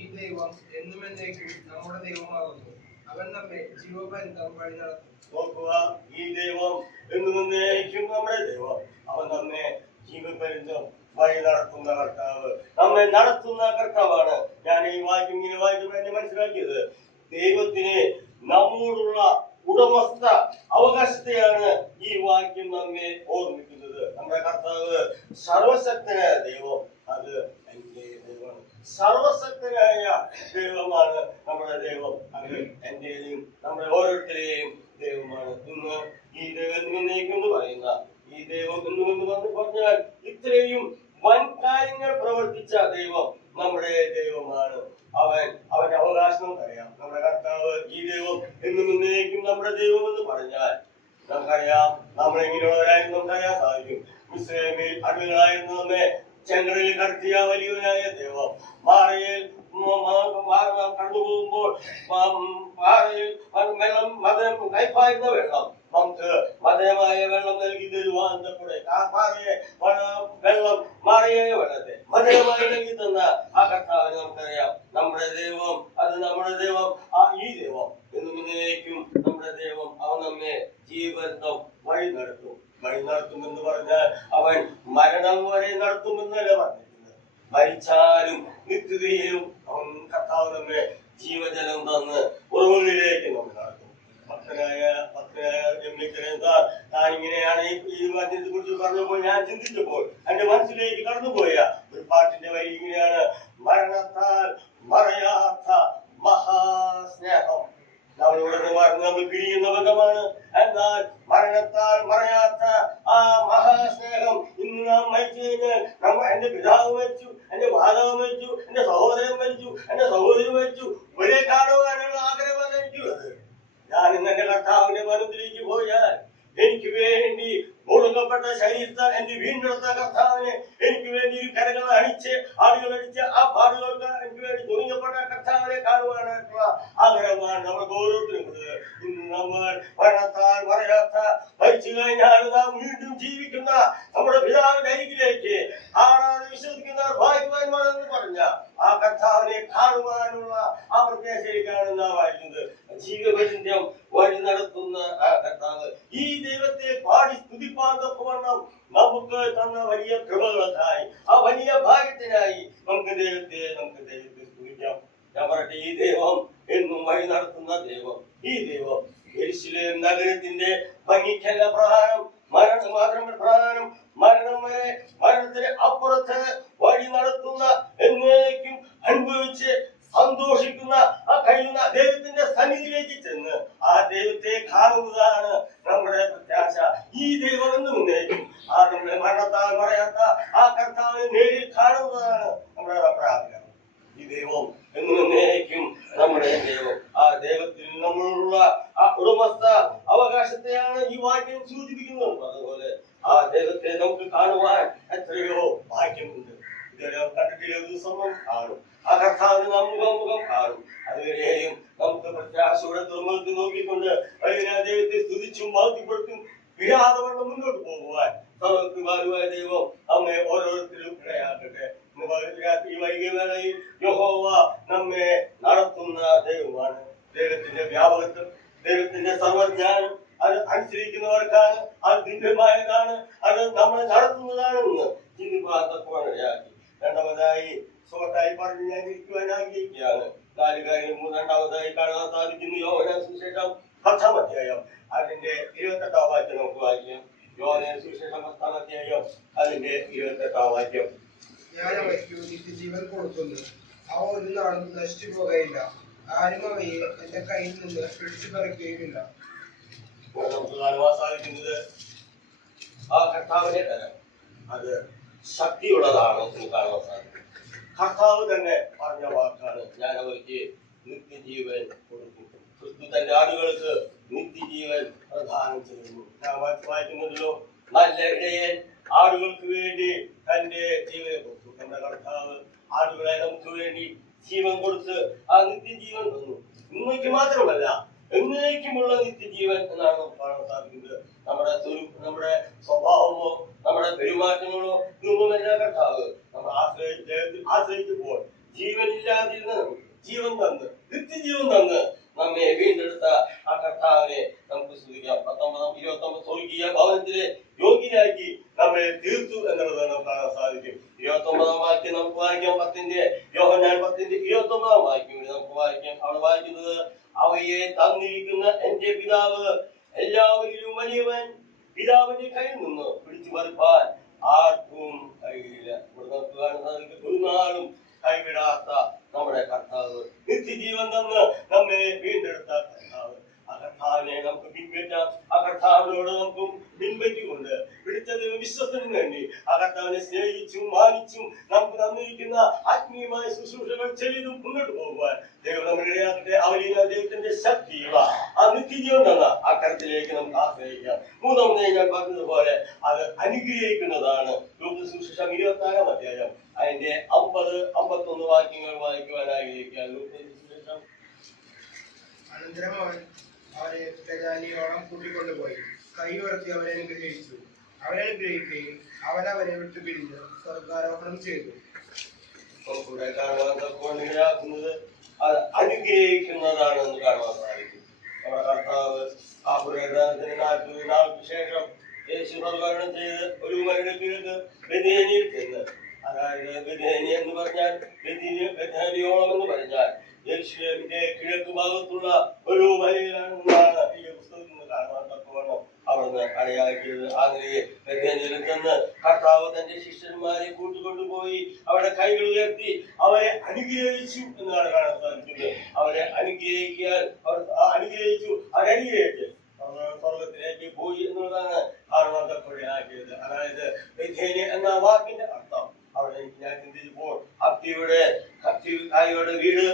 ഈ ദൈവം എന്നും എന്നേക്കും നമ്മുടെ ദൈവമാകുന്നു, അവൻ നമ്മെ ജീവപര്യന്തം വഴി നടത്തും. നോക്കുക, ഈ ദൈവം എന്നും എന്നേക്കും നമ്മുടെ ദൈവം, അവൻ നമ്മെ ജീവപര്യന്തം വഴി നടത്തുന്ന കർത്താവ്, നമ്മെ നടത്തുന്ന കർത്താവാണ്. ഞാൻ ഈ വാക്യം ഇങ്ങനെ വായിച്ചപ്പോൾ എന്നെ മനസ്സിലാക്കിയത്, ദൈവത്തിന് നമ്മോടുള്ള ഉടമസ്ഥ അവകാശത്തെയാണ് ഈ വാക്യം നമ്മെ ഓർമ്മിക്കുന്നത്. നമ്മുടെ കർത്താവ് സർവശക്തനായ ദൈവം, അത് എന്റെ ദൈവമാണ്. സർവശക്തനായ ദൈവമാണ് നമ്മുടെ ദൈവം, അത് എന്റെയും നമ്മുടെ ഓരോരുത്തരെയും ദൈവമാണ്. ഇന്ന് ഈ ദൈവം എന്ന് പറയുന്ന ഈ ദൈവം എന്ന് പറഞ്ഞാൽ ഇത്രയും വൻ കാര്യങ്ങൾ പ്രവർത്തിച്ച ദൈവം നമ്മുടെ ദൈവമാണ്. അവന്റെ അവകാശം അറിയാം. നമ്മുടെ കർത്താവ് ഈ ദൈവം എന്നേക്കും നമ്മുടെ ദൈവം എന്ന് പറഞ്ഞാൽ നമുക്കറിയാം, നമ്മളെങ്ങനെയുള്ളവരായിരുന്നു നമുക്കറിയാൻ സാധിക്കും. ഇസ്രായേലിൽ അടിമകളായിരുന്നു നമ്മെ ചെങ്കടലിൽ കടത്തിയ വലിയവനായ ദൈവം, മാറയിൽ കടന്നു പോകുമ്പോൾ പാറയിൽ വെള്ളം കയ്പായിരുന്ന വെള്ളം നമുക്ക് മധുരമായ വെള്ളം നൽകി തരുവാൻ പാറയെ വെള്ളം മാറിയ വെള്ളത്തെ മധുരമായി നൽകി തന്ന ആ കർത്താവിനെ നമുക്കറിയാം. നമ്മുടെ ദൈവം, അത് നമ്മുടെ ദൈവം, ഈ ദൈവം എന്നേക്കും നമ്മുടെ ദൈവം. അവൻ നമ്മെ ജീവന്തം വഴി നടത്തും. വഴി നടത്തുമെന്ന് പറഞ്ഞാൽ അവൻ മരണം വരെ നടത്തുമെന്നല്ല പറഞ്ഞിരിക്കുന്നത്. മരിച്ചാലും നിത്യതയിലും അവൻ കർത്താവ് നമ്മെ ജീവജലം തന്ന് ഉറവിലേക്ക് നമ്മെ നടത്തും. ഭക്തനായ താനിങ്ങനെയാണ് ഈ വാദ്യത്തെ കുറിച്ച് പറഞ്ഞപ്പോൾ ഞാൻ ചിന്തിച്ചപ്പോൾ എന്റെ മനസ്സിലേക്ക് കടന്നുപോയ ഒരു പാട്ടിന്റെ വരി ഇങ്ങനെയാണ്: മരണത്താൽ മറയാത്ത മഹാസ്നേഹം. നമ്മൾ പിരിയുന്ന ബന്ധമാണ്, എന്നാൽ മരണത്താൽ മറയാത്ത ആ മഹാസ്നേഹം ഇന്ന് നാം മരിച്ചു കഴിഞ്ഞാൽ എന്റെ പിതാവ് മരിച്ചു, എന്റെ മാതാവ് മരിച്ചു, എന്റെ സഹോദരൻ മരിച്ചു, എന്റെ സഹോദരി മരിച്ചു, ഒരേ കാണുവാനുള്ള ആഗ്രഹമാണ് എനിക്കുള്ളത്. ഞാൻ ഇന്ന് എന്റെ കർത്താവിന്റെ മനത്തിലേക്ക് പോയാൽ എനിക്ക് വേണ്ടി ഒടുങ്ങപ്പെട്ട ശരീരത്താൽ എന്റെ വീണ്ടെടുത്ത കർത്താവിനെ എനിക്ക് വേണ്ടി കരകൾ അണിച്ച് ആടുകൾ അടിച്ച് ആ പാടുകൾക്ക് എനിക്ക് വേണ്ടി തുണിക്കപ്പെട്ട കർത്താവിനെ കാണുവാനായിട്ടുള്ള ആഗ്രഹമാണ് നമുക്ക് ഓരോരുത്തരും. ഇന്ന് നമ്മൾ മരണത്താൽ മറയാത്ത മരിച്ചു കഴിഞ്ഞാൽ നാം വീണ്ടും ജീവിക്കുന്ന നമ്മുടെ പിതാവിന്റെ അരികിലേക്ക് ആണാതെ വിശ്വസിക്കുന്ന ഭാഗ്യവാന്മാരെന്ന് പറഞ്ഞ ആ കർത്താവിനെ കാണുവാനുള്ള ആ പ്രത്യാശയിലേക്കാണ് നാം വായിക്കുന്നത്. ജീവപര്യന്തം വഴി നടത്തുന്ന ആ കർത്താവ്, ഈ ദൈവത്തെ പാടി സ്തുതിപ്പാൻ തക്കവണ്ണം നമുക്ക് തന്ന വലിയ കൃപകൾക്കായി, ആ വലിയ ഭാഗ്യത്തിനായി നമുക്ക് ദൈവത്തെ സ്തുതിക്കാം. ഞാൻ പറയട്ടെ, ഈ ദൈവം എന്നും വഴി നടത്തുന്ന ദൈവം. ഈ ദൈവം യെരൂശലേം നഗരത്തിന്റെ ഭംഗിക്കല്ല പ്രധാനം, മരണം മാത്രമേ പ്രധാനം, മരണം വരെ മരണത്തിന് അപ്പുറത്ത് വഴി നടത്തുന്ന, എന്നേക്കും അനുഭവിച്ച് സന്തോഷിക്കുന്ന ആ കഴിയുന്ന ദൈവത്തിന്റെ സന്നിധിയിലേക്ക് ചെന്ന് ആ ദൈവത്തെ കാണുന്നതാണ് നമ്മുടെ പ്രത്യാശ. ഈ ദൈവം എന്ന് മുന്നേക്കും ആ നമ്മുടെ മരണത്താൽ മറയാത്ത ആ കർത്താവിനെ നേരിൽ കാണുന്നതാണ് നമ്മുടെ പ്രാർത്ഥന. ഈ ദൈവം എന്ന് മുന്നേക്കും നമ്മുടെ ദൈവം. ആ ദൈവത്തിൽ നമ്മളുള്ള ആ ഉടമസ്ഥ അവകാശത്തെയാണ് ഈ വാക്യം സൂചിപ്പിക്കുന്നത്. അതുപോലെ ആ ദൈവത്തെ നമുക്ക് കാണുവാൻ എത്രയോ ഭാഗ്യമുണ്ട്. കണ്ടിട്ടില്ല, ദിവസം കാണും ആ കർത്താവിന് നാം മുഖാമുഖം കാണും. അതുവരെയും നമുക്ക് പ്രത്യാശയുടെ തുറമുഖത്ത് നോക്കിക്കൊണ്ട് ദൈവത്തെ സ്തുതിച്ചും ബോധ്യപ്പെടുത്തും വിരാതവണ്ണം മുന്നോട്ട് പോകുവാൻ സർവ്വകൃപാലുവായ ദൈവം നമ്മെ ഓരോരുത്തരും ഇടയാക്കട്ടെ. ഈ വൈകിവേളയിൽ യഹോവ നമ്മെ നടത്തുന്ന ദൈവമാണ്. ദൈവത്തിന്റെ വ്യാപകത്വം, ദൈവത്തിന്റെ സർവജ്ഞാനം അത് അനുസരിക്കുന്നവർക്കാണ്, അത് ദിവ്യമായതാണ്, അത് നമ്മളെ നടത്തുന്നതാണെന്ന് ചിന്തിപ്പാൻ തക്കവണ്ണം ഇടയാക്കി. രണ്ടാമതായി ഷോർട്ടായി പറഞ്ഞ് ഞാൻ ഇരിക്കുവാൻ ആഗ്രഹിക്കുകയാണ്. 4 കാര്യം രണ്ടാമതായി കാണാൻ സാധിക്കുന്നു. യോഹന്നാൻ സുവിശേഷം 10-ാം അധ്യായം അതിന്റെ 28-ാം വാക്യം നമുക്ക് വായിക്കാം. യോഹന്നാൻ സുവിശേഷം 10-ാം അധ്യായം അതിന്റെ 28-ാം വാക്യം. ഞാൻ അവയ്ക്കു നിത്യജീവൻ കൊടുക്കുന്നു, അവ ഒരു നാളും നശിച്ചു പോകയില്ല, ആരും അവയെ എന്റെ കയ്യിൽ നിന്ന് പിടിച്ചു പറിക്കുകയുമില്ല. നമുക്ക് കാണുവാൻ സാധിക്കുന്നത് ആ കർത്താവിന്റെ കരം അത് ശക്തിയുള്ളതാണ് എന്ന് കാണുവാൻ സാധിക്കും. കർത്താവ് തന്നെ പറഞ്ഞ വാക്കാണ്, ഞാൻ അവർക്ക് നിത്യജീവൻ കൊടുക്കും. ക്രിസ്തു തന്റെ ആടുകൾക്ക് നിത്യജീവൻ പ്രദാനം ചെയ്യുന്നു. ഞാൻ വായിക്കുന്നതിലോ, നല്ല ഇടയൻ ആടുകൾക്ക് വേണ്ടി തന്റെ ജീവനെ കൊടുത്തു. നമ്മുടെ കർത്താവ് ആടുകളെ നമുക്ക് വേണ്ടി ജീവൻ കൊടുത്ത് ആ നിത്യജീവൻ തന്നു. ഇന്നേക്ക് മാത്രമല്ല, എന്നേക്കുമുള്ള നിത്യജീവൻ എന്നാണ് നമുക്ക് കാണാൻ സാധിക്കുന്നത്. നമ്മുടെ സ്വഭാവമോ നമ്മുടെ പെരുമാറ്റങ്ങളോ ഇതൊന്നുമല്ല കർത്താവ് നമ്മൾ ആശ്രയിക്കുമ്പോൾ ജീവനില്ലാതിരുന്ന നമുക്ക് ജീവൻ തന്ന് നിത്യജീവൻ തന്ന് നമ്മെ വീണ്ടെടുത്ത ആ കർത്താവിനെ നമുക്ക് സ്തുതിക്കാം. 19-29 സ്വർഗീയ ഭവനത്തിലെ യോഗ്യരാക്കി നമ്മെ തീർത്തു എന്നുള്ളത് നമുക്ക് കാണാൻ സാധിക്കും. നമുക്ക് വായിക്കാം 10 യോഹന്നാൻ 10:29 വാക്യം നമുക്ക് വായിക്കാം. അവിടെ വായിക്കുന്നത്, അവയെ തന്നിരിക്കുന്ന എന്റെ പിതാവ് എല്ലാവരിലും വലിയവൻ, പിതാവിന്റെ കയ്യിൽ നിന്ന് പിടിച്ചു പറിപ്പാൻ ആർക്കും കഴിയില്ല. ഇവിടെ നമുക്ക് കാണുന്നത് ഒരു നാളും കൈവിടാത്ത നമ്മുടെ കർത്താവ്, നിത്യജീവൻ തന്ന് നമ്മെ വീണ്ടെടുത്ത കർത്താവ്. ആ കർത്താവിനെ നമുക്ക് പിൻപറ്റാം. ആ കർത്താവിനോട് നമുക്ക് പിൻപറ്റിക്കൊണ്ട് പിടിച്ചത് വിശ്വസത്തിന് വേണ്ടി ആ കർത്താവിനെ സ്നേഹിച്ചും മാനിച്ചും നമുക്ക് തന്നിരിക്കുന്ന ആത്മീയമായ ശുശ്രൂഷകൾ ചെയ്തും മുന്നോട്ട് പോകുവാൻ ദൈവം നമ്മുടെ ഇടയാകട്ടെ. അവരിൽ ദൈവത്തിന്റെ ശക്തിയുള്ള ആ നിത്യജീവൻ തന്ന ആ കർത്തിലേക്ക് നമുക്ക് ആശ്രയിക്കാം. മൂന്നാമത് ഞാൻ പറഞ്ഞതുപോലെ അത് അനുഗ്രഹിക്കുന്നതാണ്. ശുശ്രൂഷ 24-ാം അധ്യായം അതിന്റെ 50-51 വാക്യങ്ങൾ വായിക്കുവാൻ ആഗ്രഹിക്കാം. അനന്തരം അവരെ ഖജാനിയോളം കൂട്ടിക്കൊണ്ടുപോയി കൈ ഉയർത്തി അവരെ അനുഗ്രഹിച്ചു. അവരെ അനുഗ്രഹിക്കുകയും അവൻ അവരെ വിട്ടു പിരിഞ്ഞ് സ്വർഗാരോഹണം ചെയ്തു. നമുക്കിവിടെ കാണുവാൻ ഇടയാക്കുന്നത് അത് അനുഗ്രഹിക്കുന്നതാണെന്ന് കാണുവാൻ സാധിക്കും. നമ്മുടെ കർത്താവ് ആ പുനരുദ്ധാനത്തിന് 40 നാൾക്ക് ശേഷം യേശു സ്വർഗാരോഹണം ചെയ്ത് ഒരു മരണത്തിലേക്ക് ബെഥേനിയിൽ ചെന്ന്, അതായത് ബെഥേനി എന്ന് പറഞ്ഞാൽ ബെഥാനിയോളം എന്ന് പറഞ്ഞാൽ യെരൂശലേമിന്റെ കിഴക്ക് ഭാഗത്തുള്ള ഒരു മലയിലാണെന്നാണ് ഈ പുസ്തകത്തിൽ നിന്ന് കാണുവാൻ തക്കവണ്ണം അവിടുന്ന് അടയാക്കിയത്. അങ്ങനെ ബെഥേനിയിൽ ചെന്ന് കർത്താവ് തന്റെ ശിഷ്യന്മാരെ കൂട്ടിക്കൊണ്ടുപോയി അവിടെ കൈകൾ ഉയർത്തി അവരെ അനുഗ്രഹിച്ചു എന്നാണ് കാണാൻ സാധിക്കുന്നത്. അവരെ അനുഗ്രഹിക്കാൻ അനുഗ്രഹിച്ചു, അവരനുഗ്രഹിച്ച് സ്വർഗത്തിലേക്ക് പോയി എന്നുള്ളതാണ് കാണുവാൻ തക്കവണ്ണം. അതായത് ബെഥേനി എന്ന വാക്കിന്റെ അർത്ഥം അവിടെ ഞാൻ ചിന്തിച്ചപ്പോൾ ഭക്തിയുടെ വീട്,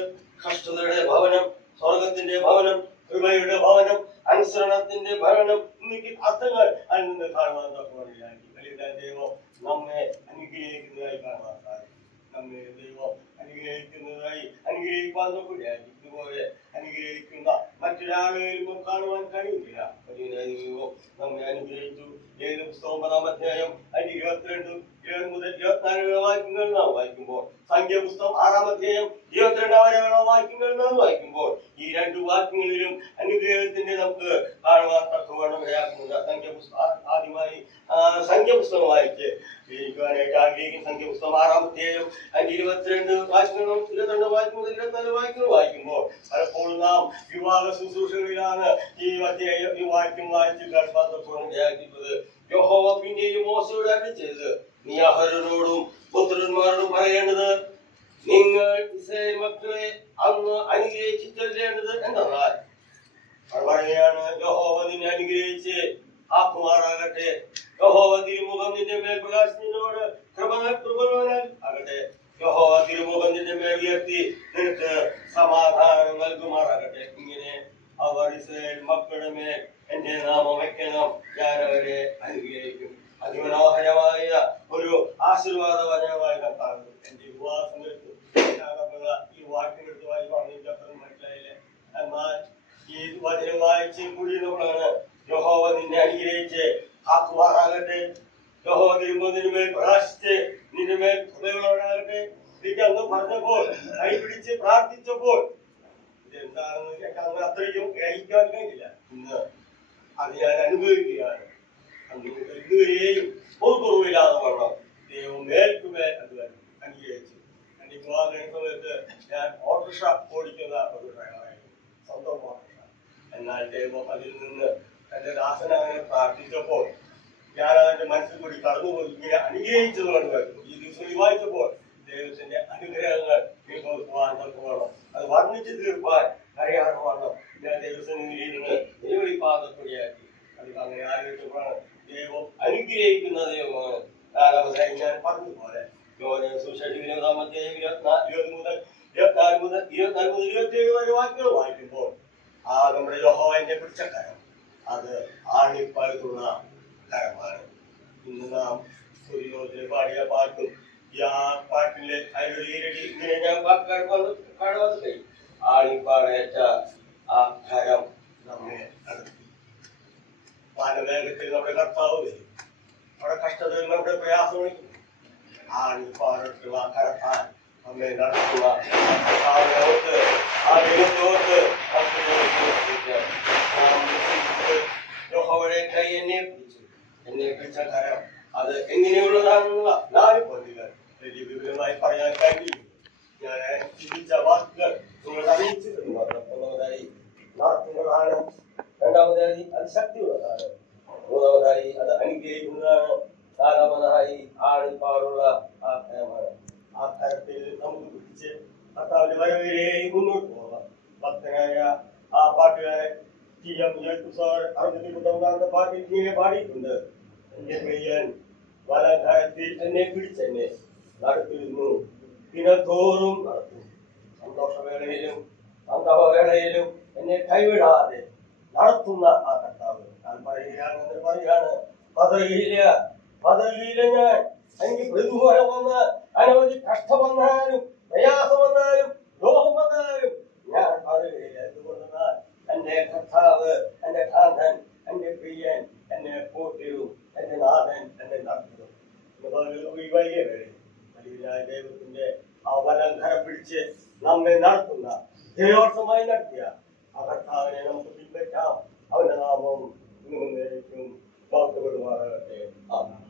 കഷ്ടതയുടെ ഭവനം, സ്വർഗത്തിന്റെ ഭവനം, കൃപയുടെ ഭവനം, അനുസരണത്തിന്റെ ഭവനം എന്നൊക്കെ അർത്ഥങ്ങൾ അതിൽ നിന്ന് കാണുവാൻ തക്കവണ്ണം. ദൈവം നമ്മെ അനുഗ്രഹിക്കുന്നതായി കാണുവാൻ സാധിക്കും. നമ്മെ ദൈവം അനുഗ്രഹിക്കുവാൻ തക്കവണ്ണം. ഇതുപോലെ അനുഗ്രഹിക്കുന്ന മറ്റൊരാളെയും കാണുവാൻ കഴിയുന്നില്ല. ദൈവം നമ്മെ അനുഗ്രഹിച്ചു. ഏത് പുസ്തകം 10-ാം അധ്യായം 22 മുതൽ 24 വാക്യങ്ങൾ നാം വായിക്കുമ്പോൾ, സംഖ്യാപുസ്തകം 6-ാം അധ്യായം 22 വാക്യങ്ങൾ നാം വായിക്കുമ്പോൾ ഈ 2 വാക്യങ്ങളിലും അനുഗ്രഹത്തിന്റെ നമുക്ക് കാണുവാൻ തക്കവണ്ണം ഇടയാക്കുന്നുണ്ട്. ആദ്യമായി സംഖ്യാപുസ്തകം വായിച്ച് ജയിക്കുവാനായിട്ട് ആഗ്രഹിക്കും. സംഖ്യാപുസ്തകം 6-ാം അധ്യായം 22 വാക്യങ്ങളും 22 വാക്യം മുതൽ 24 വാക്യങ്ങൾ വായിക്കുമ്പോൾ പലപ്പോഴും നാം വിവാഹ ശുശ്രൂഷകളിലാണ് ഈ വാക്യം വായിച്ച് കേൾക്കാൻ തക്കവണ്ണം ഇടയാക്കിയിട്ടുള്ളത്. യഹോവ പിന്നെയും മോശയോട് അരുളിച്ചെയ്തത്, നീ അഹരോനോടും പുത്രന്മാരോടും പറയേണ്ടത്, നിങ്ങൾ ഇസ്രായേൽ മക്കളെ അന്ന് അനുഗ്രഹിച്ചിട്ടേണ്ടത് എന്നാൽ പറയുകയാണ്, യഹോവ നിന്നെ അനുഗ്രഹിച്ച് ആക്കുമാറാകട്ടെ. യഹോവ തിരുമുഖം നിന്റെ മേൽ പ്രകാശിച്ചതിനോട് ആകട്ടെ. യഹോവ തിരുമുഖം നിന്റെ മേൽ ഉയർത്തി നിനക്ക് സമാധാനം നൽകുമാറാകട്ടെ. ഇങ്ങനെ അവർ ഇസ്രായേൽ മക്കളുടെ മേൽ എന്റെ നാമം വയ്ക്കണം, ഞാൻ അവരെ അനുഗ്രഹിക്കും. അതിമനോഹരമായ ഒരു ആശീർവാദപരമായ കർത്താവ്. എന്റെ വിവാഹങ്ങൾക്ക് ഈ വാക്യം എടുത്ത് വായിക്കാൻ മനസ്സിലായില്ലേ? എന്നാൽ ഈ വചനം വായിച്ച് കൂടിയതുകൊണ്ടാണ് യഹോവ നിന്നെ അനുഗ്രഹിച്ച് ആക്കുമാറാകട്ടെ. യഹോവ തിരുമ്പോ നിന്റെ മേൽ പ്രകാശിച്ച് നിന്റെ മേൽ കൃപയുള്ളവനാകട്ടെ. എനിക്ക് അന്ന് പറഞ്ഞപ്പോൾ കൈ പിടിച്ച് പ്രാർത്ഥിച്ചപ്പോൾ ഇതെന്താണെന്ന് കേൾക്കാൻ അത്രയും ഗ്രഹിക്കാൻ കഴിഞ്ഞില്ല. ഇന്ന് അത് ഞാൻ അനുഭവിക്കുകയാണ്. ഇതുവരെയും ഒരു കുറവില്ലാതെ വണ്ണം ദൈവം മേൽക്കുമേൽ അത് അനുഗ്രഹിച്ചു. എന്റെ വിവാഹ സമയത്ത് ഞാൻ ഓട്ടോറിക്ഷ ഓടിക്കുന്ന ഒരു ഡ്രൈവറായിരുന്നു, സ്വന്തം ഓട്ടോറിക്ഷ. എന്നാൽ ദൈവം അതിൽ നിന്ന് എന്റെ ദാസനാകനെ പ്രാർത്ഥിച്ചപ്പോൾ ഞാൻ അതിന്റെ മനസ്സിൽ കൂടി കടന്നുപോയി ഇങ്ങനെ അനുഗ്രഹിച്ചത് കൊണ്ട് വരുന്നു. ഈ ദിവസം വായിച്ചപ്പോൾ ദൈവത്തിന്റെ അനുഗ്രഹങ്ങൾ വേണം, അത് വർണ്ണിച്ചു തീർപ്പാൻ അറിയാതെ വേണം. ഞാൻ ദൈവസന്നിധിയിൽ നിന്ന് ദൈവപാദത്തൊടിയാക്കി. അത് അങ്ങനെ ആലോചിച്ചപ്പോഴാണ് ദൈവം അനുഗ്രഹിക്കുന്ന ദൈവമാണ്. നാലാമതായി ഞാൻ പറഞ്ഞതുപോലെ സുശേഷം 20-ാം അധ്യായം 20 മുതൽ 27 വരെ വാക്യങ്ങൾ വായിക്കുമ്പോൾ ആ നമ്മുടെ യഹോവന്റെ പിടിച്ച കരം അത് ആണിപ്പഴുത്തുള്ള കരമാണ്. ഇന്ന് നാം സൂര്യോദയ പാടിയ പാട്ടും ആ പാട്ടിലെ അതിലൊരു ഇങ്ങനെ ഞാൻ കാണുവാൻ കഴിയും. ആണിപ്പാടേറ്റ ആ കരം നമ്മെ നടത്തി. വാനമേഘത്തിൽ നമ്മുടെ കർത്താവ് വരും. നമ്മുടെ കഷ്ടതയിൽ നമ്മുടെ പ്രയാസങ്ങൾ ആണിപ്പാടത്തുള്ള കരത്താൻ നമ്മെ നടത്തുക. ആ ദൈവത്തോട്ട് യഹോവയുടെ കൈ എന്നെ പിടിച്ച കരം അത് എങ്ങനെയുള്ളതാണെന്നുള്ള 4 പന്തികൾ വലിയ വിവരം ആധികാരികമായി പറയാൻ കഴിയും. ഞാൻ ചിന്തിച്ച വാക്കുകൾ നിങ്ങൾ അറിയിച്ചു എന്ന് മാത്രം. ഒന്നാമതായി നടത്തുന്നതാണ്, രണ്ടാമതായി അത് ശക്തിയുള്ളതാണ്, മൂന്നാമതായി അത് അനുഗ്രഹിക്കുന്നതാണ്, നാലാമതായി ആളിപ്പാടുള്ള ആഗ്രഹമാണ്. ആ തരത്തിൽ നമുക്ക് പിടിച്ച് കർത്താവിന്റെ വരവേരെയും മുന്നോട്ട് പോകാം. ഭക്തനായ ആ പാട്ടുകാരൻ ടി.എം. സാർ അറുപത്തിമൂന്നാമത്തെ പാട്ടിൽ ഇങ്ങനെ പാടിയിട്ടുണ്ട്. എന്റെ പയ്യൻ വലകാലത്തിൽ എന്നെ പിടിച്ചെന്നെ നടത്തിയിരുന്നു, ദിനത്തോറും നടത്തും. സന്തോഷവേളയിലും സന്താപവേളയിലും എന്നെ കൈവിടാതെ നടത്തുന്ന ആ കർത്താവ്. ഞാൻ പറയാണ്, പതറിയില്ല ഞാൻ. എനിക്ക് പ്രതികൂലം വന്നാൽ, അനവധി കഷ്ടം വന്നാലും, പ്രയാസം വന്നാലും, രോഗം വന്നാലും ഞാൻ പതറിയില്ല. എന്തുകൊണ്ടെന്നാൽ എന്റെ കർത്താവ്, എന്റെ കാന്തൻ, എന്റെ പ്രിയൻ എന്നെ പോറ്റിരും, എന്റെ നാഥൻ എന്നെ നടത്തും. വൈകിയ വേളയിൽ വലിയ ദൈവത്തിന്റെ ആ വലങ്കരം പിടിച്ച് നമ്മെ നടത്തുന്ന, ജയോത്സവമായി നടത്തിയ ആ കർത്താവിനെ നമുക്ക് പിൻപറ്റാം. അവന്റെ നാമം ഇന്നും വാക്കുകളുമാറാകട്ടെ. ആമേൻ.